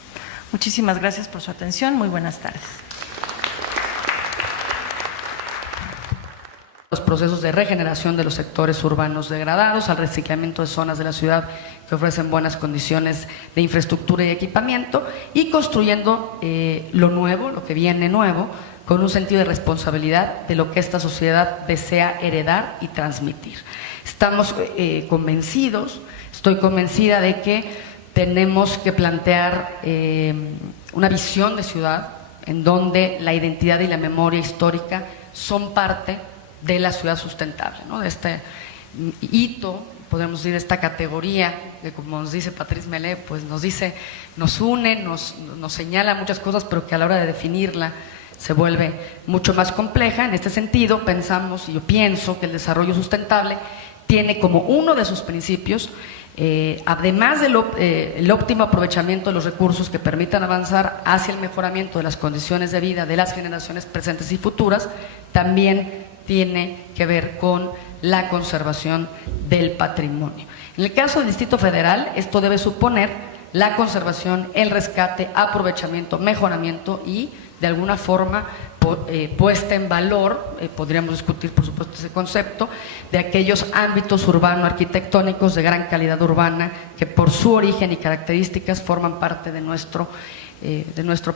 Muchísimas gracias por su atención, muy buenas tardes. Los procesos de regeneración de los sectores urbanos degradados, al reciclamiento de zonas de la ciudad que ofrecen buenas condiciones de infraestructura y equipamiento, y construyendo lo nuevo, lo que viene nuevo, con un sentido de responsabilidad de lo que esta sociedad desea heredar y transmitir. Estamos convencidos, estoy convencida de que tenemos que plantear una visión de ciudad en donde la identidad y la memoria histórica son parte de la ciudad sustentable, ¿no? De este hito, podemos decir, esta categoría que, como nos dice Patrice Mellet, pues nos une, nos señala muchas cosas, pero que a la hora de definirla se vuelve mucho más compleja. En este sentido, pensamos, y yo pienso, que el desarrollo sustentable tiene como uno de sus principios, además del óptimo aprovechamiento de los recursos que permitan avanzar hacia el mejoramiento de las condiciones de vida de las generaciones presentes y futuras, también tiene que ver con la conservación del patrimonio. En el caso del Distrito Federal, esto debe suponer la conservación, el rescate, aprovechamiento, mejoramiento y, de alguna forma, puesta en valor, podríamos discutir por supuesto ese concepto, de aquellos ámbitos urbano-arquitectónicos de gran calidad urbana que por su origen y características forman parte de nuestro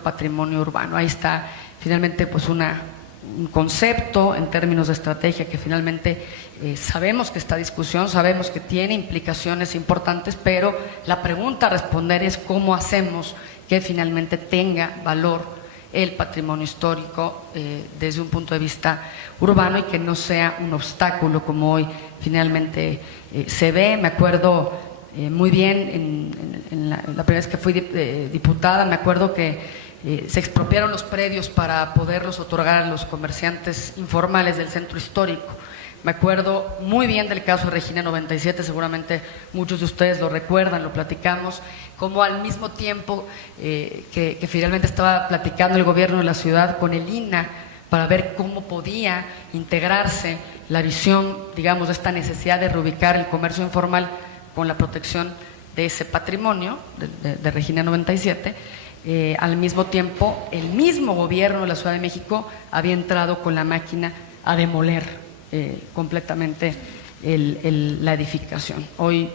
patrimonio urbano. Ahí está finalmente pues un concepto en términos de estrategia que finalmente sabemos que esta discusión, sabemos que tiene implicaciones importantes, pero la pregunta a responder es cómo hacemos que finalmente tenga valor el patrimonio histórico desde un punto de vista urbano y que no sea un obstáculo como hoy finalmente se ve. Me acuerdo muy bien en la primera vez que fui diputada, me acuerdo que se expropiaron los predios para poderlos otorgar a los comerciantes informales del centro histórico. Me acuerdo muy bien del caso de Regina 97, seguramente muchos de ustedes lo recuerdan, lo platicamos, como al mismo tiempo que finalmente estaba platicando el gobierno de la ciudad con el INAH para ver cómo podía integrarse la visión, digamos, de esta necesidad de reubicar el comercio informal con la protección de ese patrimonio de Regina 97, al mismo tiempo el mismo gobierno de la Ciudad de México había entrado con la máquina a demoler completamente la edificación. Hoy,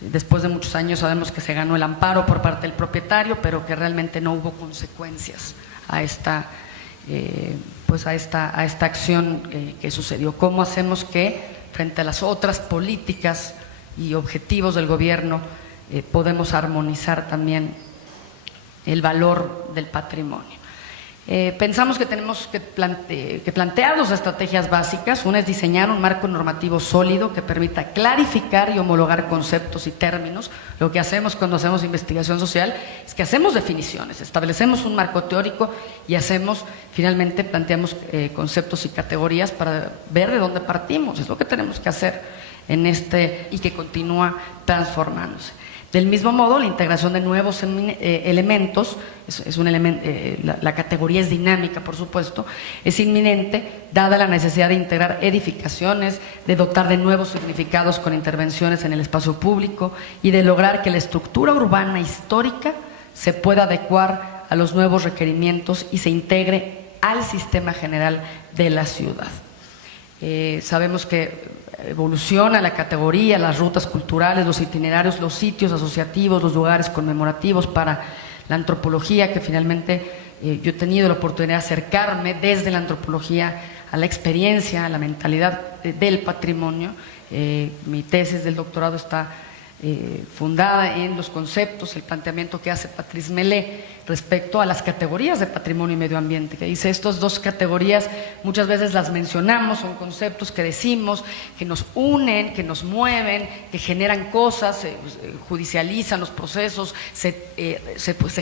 después de muchos años, sabemos que se ganó el amparo por parte del propietario, pero que realmente no hubo consecuencias a esta acción que sucedió. ¿Cómo hacemos que, frente a las otras políticas y objetivos del gobierno, podemos armonizar también el valor del patrimonio? Pensamos que tenemos que plantear dos estrategias básicas. Una es diseñar un marco normativo sólido que permita clarificar y homologar conceptos y términos. Lo que hacemos cuando hacemos investigación social es que hacemos definiciones, establecemos un marco teórico y finalmente planteamos conceptos y categorías para ver de dónde partimos. Es lo que tenemos que hacer y que continúa transformándose. Del mismo modo, la integración de nuevos elementos, la categoría es dinámica, por supuesto, es inminente, dada la necesidad de integrar edificaciones, de dotar de nuevos significados con intervenciones en el espacio público y de lograr que la estructura urbana histórica se pueda adecuar a los nuevos requerimientos y se integre al sistema general de la ciudad. Sabemos que evoluciona la categoría, las rutas culturales, los itinerarios, los sitios asociativos, los lugares conmemorativos para la antropología, que finalmente yo he tenido la oportunidad de acercarme desde la antropología a la experiencia, a la mentalidad del patrimonio. Mi tesis del doctorado está fundada en los conceptos, el planteamiento que hace Patrice Mellet respecto a las categorías de patrimonio y medio ambiente, que dice estas dos categorías muchas veces las mencionamos, son conceptos que decimos, que nos unen, que nos mueven, que generan cosas, se judicializan los procesos, se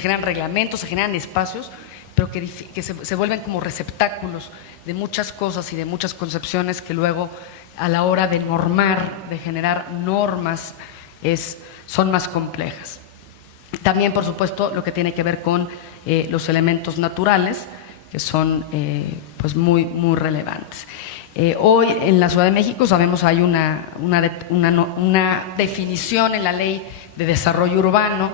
generan reglamentos, se generan espacios, pero que se vuelven como receptáculos de muchas cosas y de muchas concepciones que luego a la hora de normar, de generar normas, son más complejas. También, por supuesto, lo que tiene que ver con los elementos naturales, que son pues muy relevantes. Hoy en la Ciudad de México sabemos hay una definición en la Ley de Desarrollo Urbano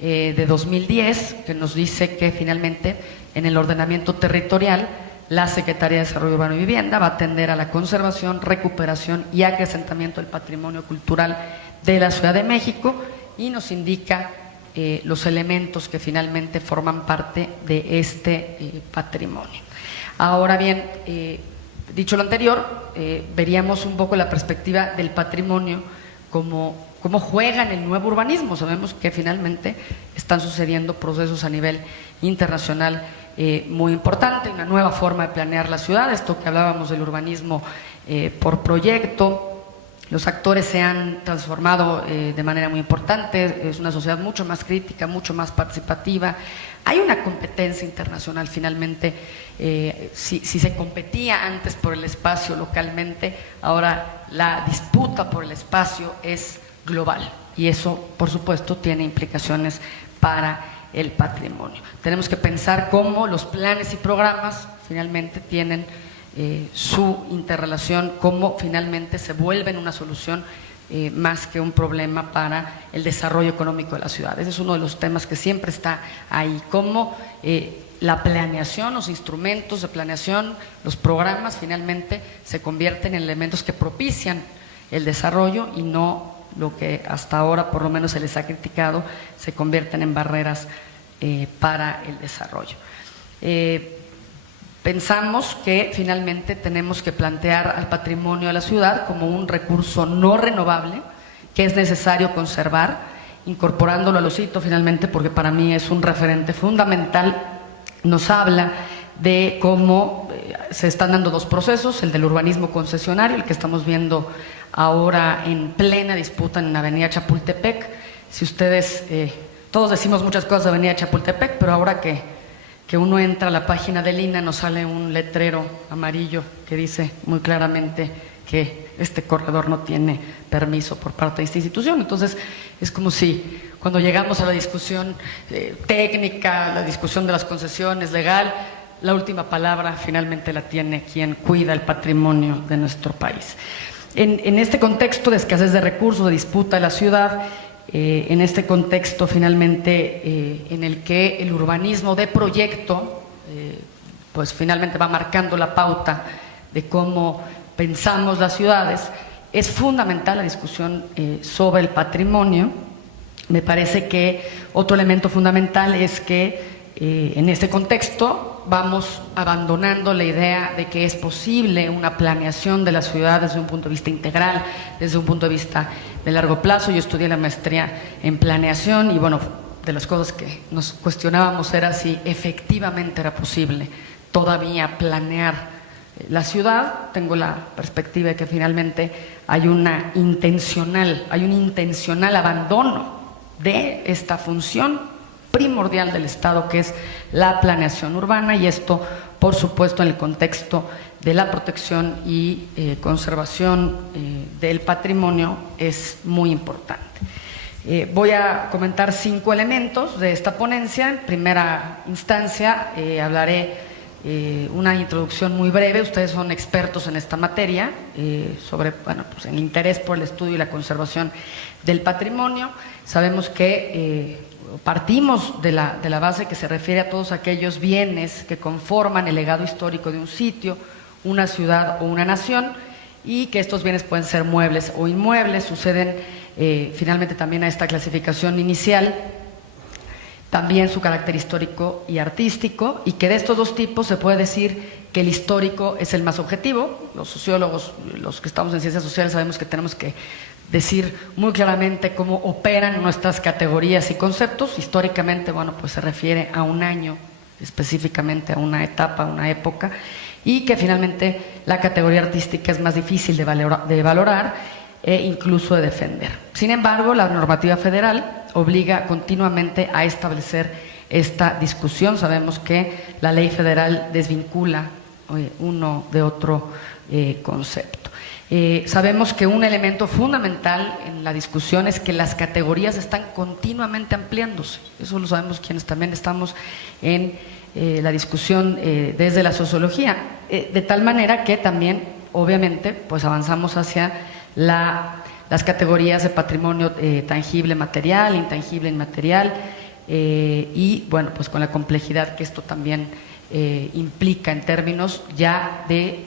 de 2010 que nos dice que finalmente en el ordenamiento territorial la Secretaría de Desarrollo Urbano y Vivienda va a atender a la conservación, recuperación y acrecentamiento del patrimonio cultural de la Ciudad de México y nos indica los elementos que finalmente forman parte de este patrimonio. Ahora bien, dicho lo anterior, veríamos un poco la perspectiva del patrimonio cómo juega en el nuevo urbanismo. Sabemos que finalmente están sucediendo procesos a nivel internacional muy importante, una nueva forma de planear la ciudad, esto que hablábamos del urbanismo por proyecto. Los actores se han transformado de manera muy importante, es una sociedad mucho más crítica, mucho más participativa. Hay una competencia internacional finalmente, si se competía antes por el espacio localmente, ahora la disputa por el espacio es global y eso, por supuesto, tiene implicaciones para el patrimonio. Tenemos que pensar cómo los planes y programas finalmente tienen su interrelación, cómo finalmente se vuelven una solución más que un problema para el desarrollo económico de la ciudad. Ese es uno de los temas que siempre está ahí, cómo la planeación, los instrumentos de planeación, los programas finalmente se convierten en elementos que propician el desarrollo y no lo que hasta ahora por lo menos se les ha criticado, se convierten en barreras para el desarrollo. Pensamos que finalmente tenemos que plantear al patrimonio de la ciudad como un recurso no renovable que es necesario conservar, incorporándolo a los hitos finalmente, porque para mí es un referente fundamental. Nos habla de cómo se están dando dos procesos, el del urbanismo concesionario, el que estamos viendo ahora en plena disputa en la avenida Chapultepec. Si ustedes, todos decimos muchas cosas de avenida Chapultepec, pero ahora que uno entra a la página del INAH nos sale un letrero amarillo que dice muy claramente que este corredor no tiene permiso por parte de esta institución. Entonces, es como si cuando llegamos a la discusión técnica, la discusión de las concesiones legal, la última palabra finalmente la tiene quien cuida el patrimonio de nuestro país. En este contexto de escasez de recursos, de disputa de la ciudad, en este contexto finalmente en el que el urbanismo de proyecto pues finalmente va marcando la pauta de cómo pensamos las ciudades, es fundamental la discusión sobre el patrimonio. Me parece que otro elemento fundamental es que en este contexto vamos abandonando la idea de que es posible una planeación de la ciudad desde un punto de vista integral, desde un punto de vista de largo plazo. Yo estudié la maestría en planeación y bueno, de las cosas que nos cuestionábamos era si efectivamente era posible todavía planear la ciudad. Tengo la perspectiva de que finalmente hay un intencional abandono de esta función primordial del Estado, que es la planeación urbana, y esto, por supuesto, en el contexto de la protección y conservación del patrimonio es muy importante. Voy a comentar 5 elementos de esta ponencia. En primera instancia, hablaré una introducción muy breve. Ustedes son expertos en esta materia, sobre pues el interés por el estudio y la conservación del patrimonio. Sabemos que partimos de la base que se refiere a todos aquellos bienes que conforman el legado histórico de un sitio, una ciudad o una nación, y que estos bienes pueden ser muebles o inmuebles. Suceden finalmente también a esta clasificación inicial también su carácter histórico y artístico, y que de estos dos tipos se puede decir que el histórico es el más objetivo. Los sociólogos, los que estamos en ciencias sociales, sabemos que tenemos que decir muy claramente cómo operan nuestras categorías y conceptos. Históricamente, bueno, pues se refiere a un año, específicamente a una etapa, a una época, y que finalmente la categoría artística es más difícil de valorar e incluso de defender. Sin embargo, la normativa federal obliga continuamente a establecer esta discusión. Sabemos que la ley federal desvincula uno de otro concepto. Sabemos que un elemento fundamental en la discusión es que las categorías están continuamente ampliándose. Eso lo sabemos quienes también estamos en la discusión desde la sociología, de tal manera que también, obviamente, pues avanzamos hacia las categorías de patrimonio tangible, material, intangible, inmaterial, y bueno, pues con la complejidad que esto también implica en términos ya de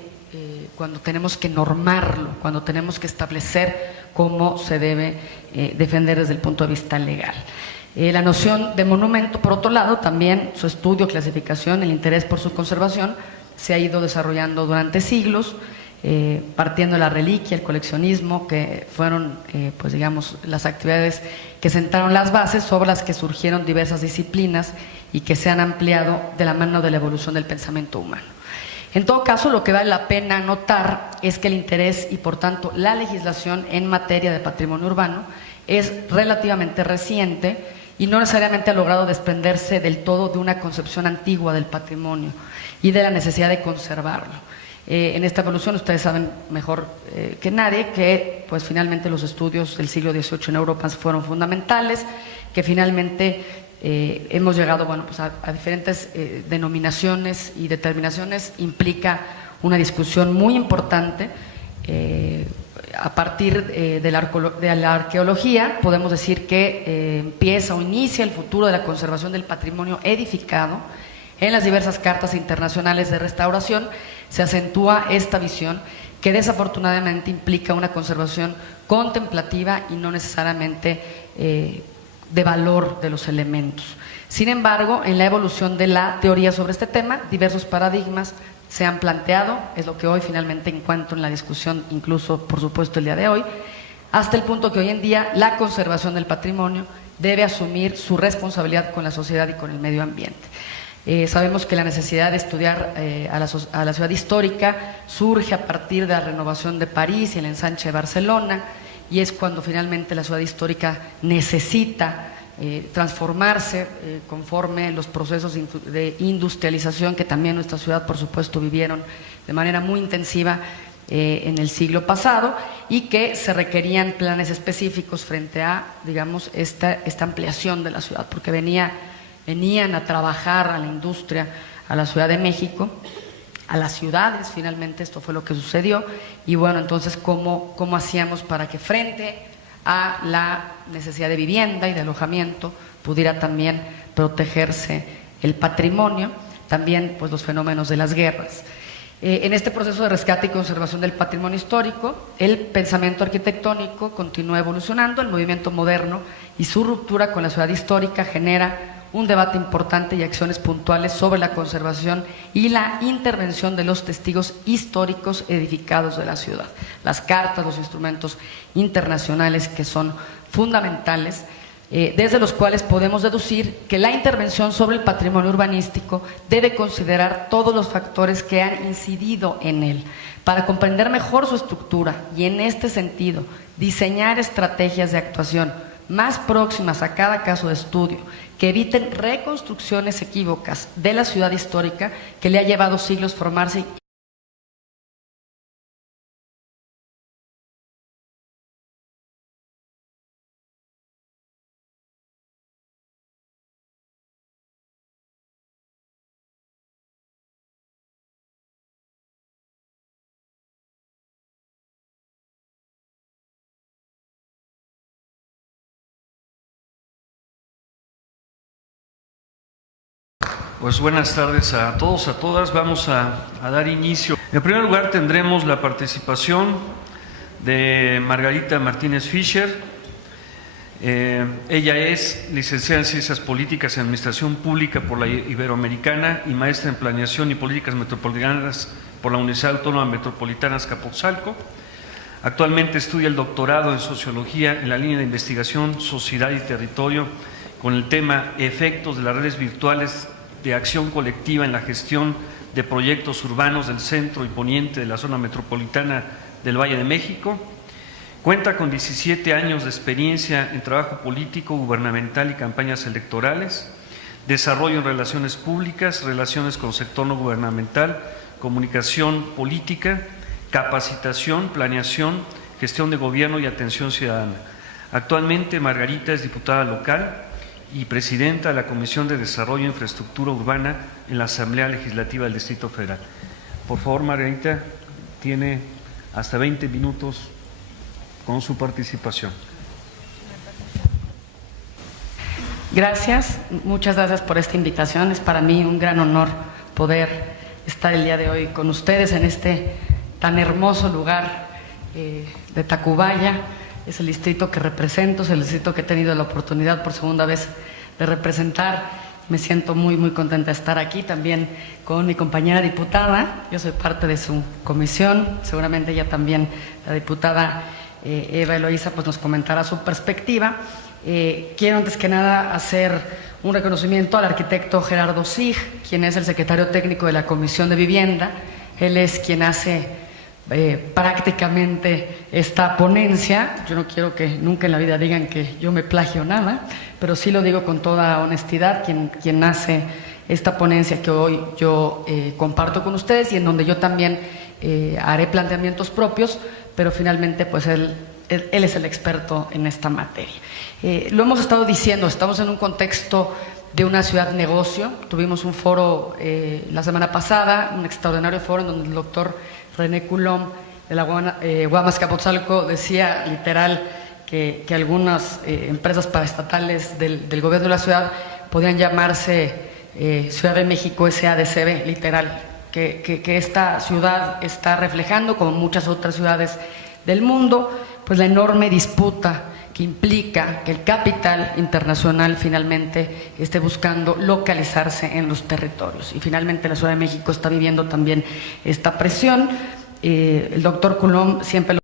cuando tenemos que normarlo, cuando tenemos que establecer cómo se debe defender desde el punto de vista legal. La noción de monumento, por otro lado, también su estudio, clasificación, el interés por su conservación se ha ido desarrollando durante siglos, partiendo de la reliquia, el coleccionismo, que fueron, pues digamos, las actividades que sentaron las bases sobre las que surgieron diversas disciplinas y que se han ampliado de la mano de la evolución del pensamiento humano. En todo caso, lo que vale la pena notar es que el interés y, por tanto, la legislación en materia de patrimonio urbano es relativamente reciente y no necesariamente ha logrado desprenderse del todo de una concepción antigua del patrimonio y de la necesidad de conservarlo. En esta evolución, ustedes saben mejor que nadie que pues finalmente los estudios del siglo XVIII en Europa fueron fundamentales, que finalmente hemos llegado pues a diferentes denominaciones y determinaciones. Implica una discusión muy importante. A partir de la arqueología podemos decir que empieza o inicia el futuro de la conservación del patrimonio edificado. En las diversas cartas internacionales de restauración se acentúa esta visión que desafortunadamente implica una conservación contemplativa y no necesariamente de valor de los elementos. Sin embargo, en la evolución de la teoría sobre este tema, diversos paradigmas se han planteado, es lo que hoy finalmente encuentro en la discusión, incluso por supuesto el día de hoy, hasta el punto que hoy en día la conservación del patrimonio debe asumir su responsabilidad con la sociedad y con el medio ambiente. Sabemos que la necesidad de estudiar a la ciudad histórica surge a partir de la renovación de París y el ensanche de Barcelona, y es cuando finalmente la ciudad histórica necesita transformarse conforme los procesos de industrialización que también nuestra ciudad, por supuesto, vivieron de manera muy intensiva en el siglo pasado y que se requerían planes específicos frente a, digamos, esta ampliación de la ciudad, porque venían a trabajar a la industria, a la Ciudad de México, a las ciudades, finalmente esto fue lo que sucedió. Y bueno, entonces, ¿cómo hacíamos para que frente a la necesidad de vivienda y de alojamiento pudiera también protegerse el patrimonio, también pues los fenómenos de las guerras? En este proceso de rescate y conservación del patrimonio histórico, el pensamiento arquitectónico continúa evolucionando, el movimiento moderno y su ruptura con la ciudad histórica genera un debate importante y acciones puntuales sobre la conservación y la intervención de los testigos históricos edificados de la ciudad. Las cartas, los instrumentos internacionales que son fundamentales, desde los cuales podemos deducir que la intervención sobre el patrimonio urbanístico debe considerar todos los factores que han incidido en él, para comprender mejor su estructura y, en este sentido, diseñar estrategias de actuación más próximas a cada caso de estudio, que eviten reconstrucciones equívocas de la ciudad histórica que le ha llevado siglos formarse. Pues buenas tardes a todos, a todas. Vamos a dar inicio. En primer lugar tendremos la participación de Margarita Martínez Fischer. Ella es licenciada en Ciencias Políticas y Administración Pública por la Iberoamericana y maestra en Planeación y Políticas Metropolitanas por la Universidad Autónoma Metropolitana Azcapotzalco. Actualmente estudia el doctorado en Sociología en la línea de investigación Sociedad y Territorio con el tema Efectos de las redes virtuales de acción colectiva en la gestión de proyectos urbanos del centro y poniente de la zona metropolitana del Valle de México. Cuenta con 17 años de experiencia en trabajo político, gubernamental y campañas electorales, desarrollo en relaciones públicas, relaciones con sector no gubernamental, comunicación política, capacitación, planeación, gestión de gobierno y atención ciudadana. Actualmente Margarita es diputada local y presidenta de la Comisión de Desarrollo e Infraestructura Urbana en la Asamblea Legislativa del Distrito Federal. Por favor, Margarita, tiene hasta 20 minutos con su participación. Gracias, muchas gracias por esta invitación. Es para mí un gran honor poder estar el día de hoy con ustedes en este tan hermoso lugar de Tacubaya. Es el distrito que represento, es el distrito que he tenido la oportunidad por segunda vez de representar. Me siento muy, muy contenta de estar aquí también con mi compañera diputada. Yo soy parte de su comisión, seguramente ella también, la diputada Eva Eloísa, pues nos comentará su perspectiva. Quiero antes que nada hacer un reconocimiento al arquitecto Gerardo Sig, quien es el secretario técnico de la Comisión de Vivienda. Él es quien hace prácticamente esta ponencia. Yo no quiero que nunca en la vida digan que yo me plagio nada, pero sí lo digo con toda honestidad, quien hace esta ponencia que hoy yo comparto con ustedes y en donde yo también haré planteamientos propios, pero finalmente pues él es el experto en esta materia. Lo hemos estado diciendo, estamos en un contexto de una ciudad negocio. Tuvimos un foro la semana pasada, un extraordinario foro en donde el doctor René Coulomb de la UAM Azcapotzalco decía literal que algunas empresas paraestatales del gobierno de la ciudad podían llamarse Ciudad de México SADCB, literal, que esta ciudad está reflejando, como muchas otras ciudades del mundo, pues la enorme disputa que implica que el capital internacional finalmente esté buscando localizarse en los territorios. Y finalmente la Ciudad de México está viviendo también esta presión. El doctor Coulomb siempre lo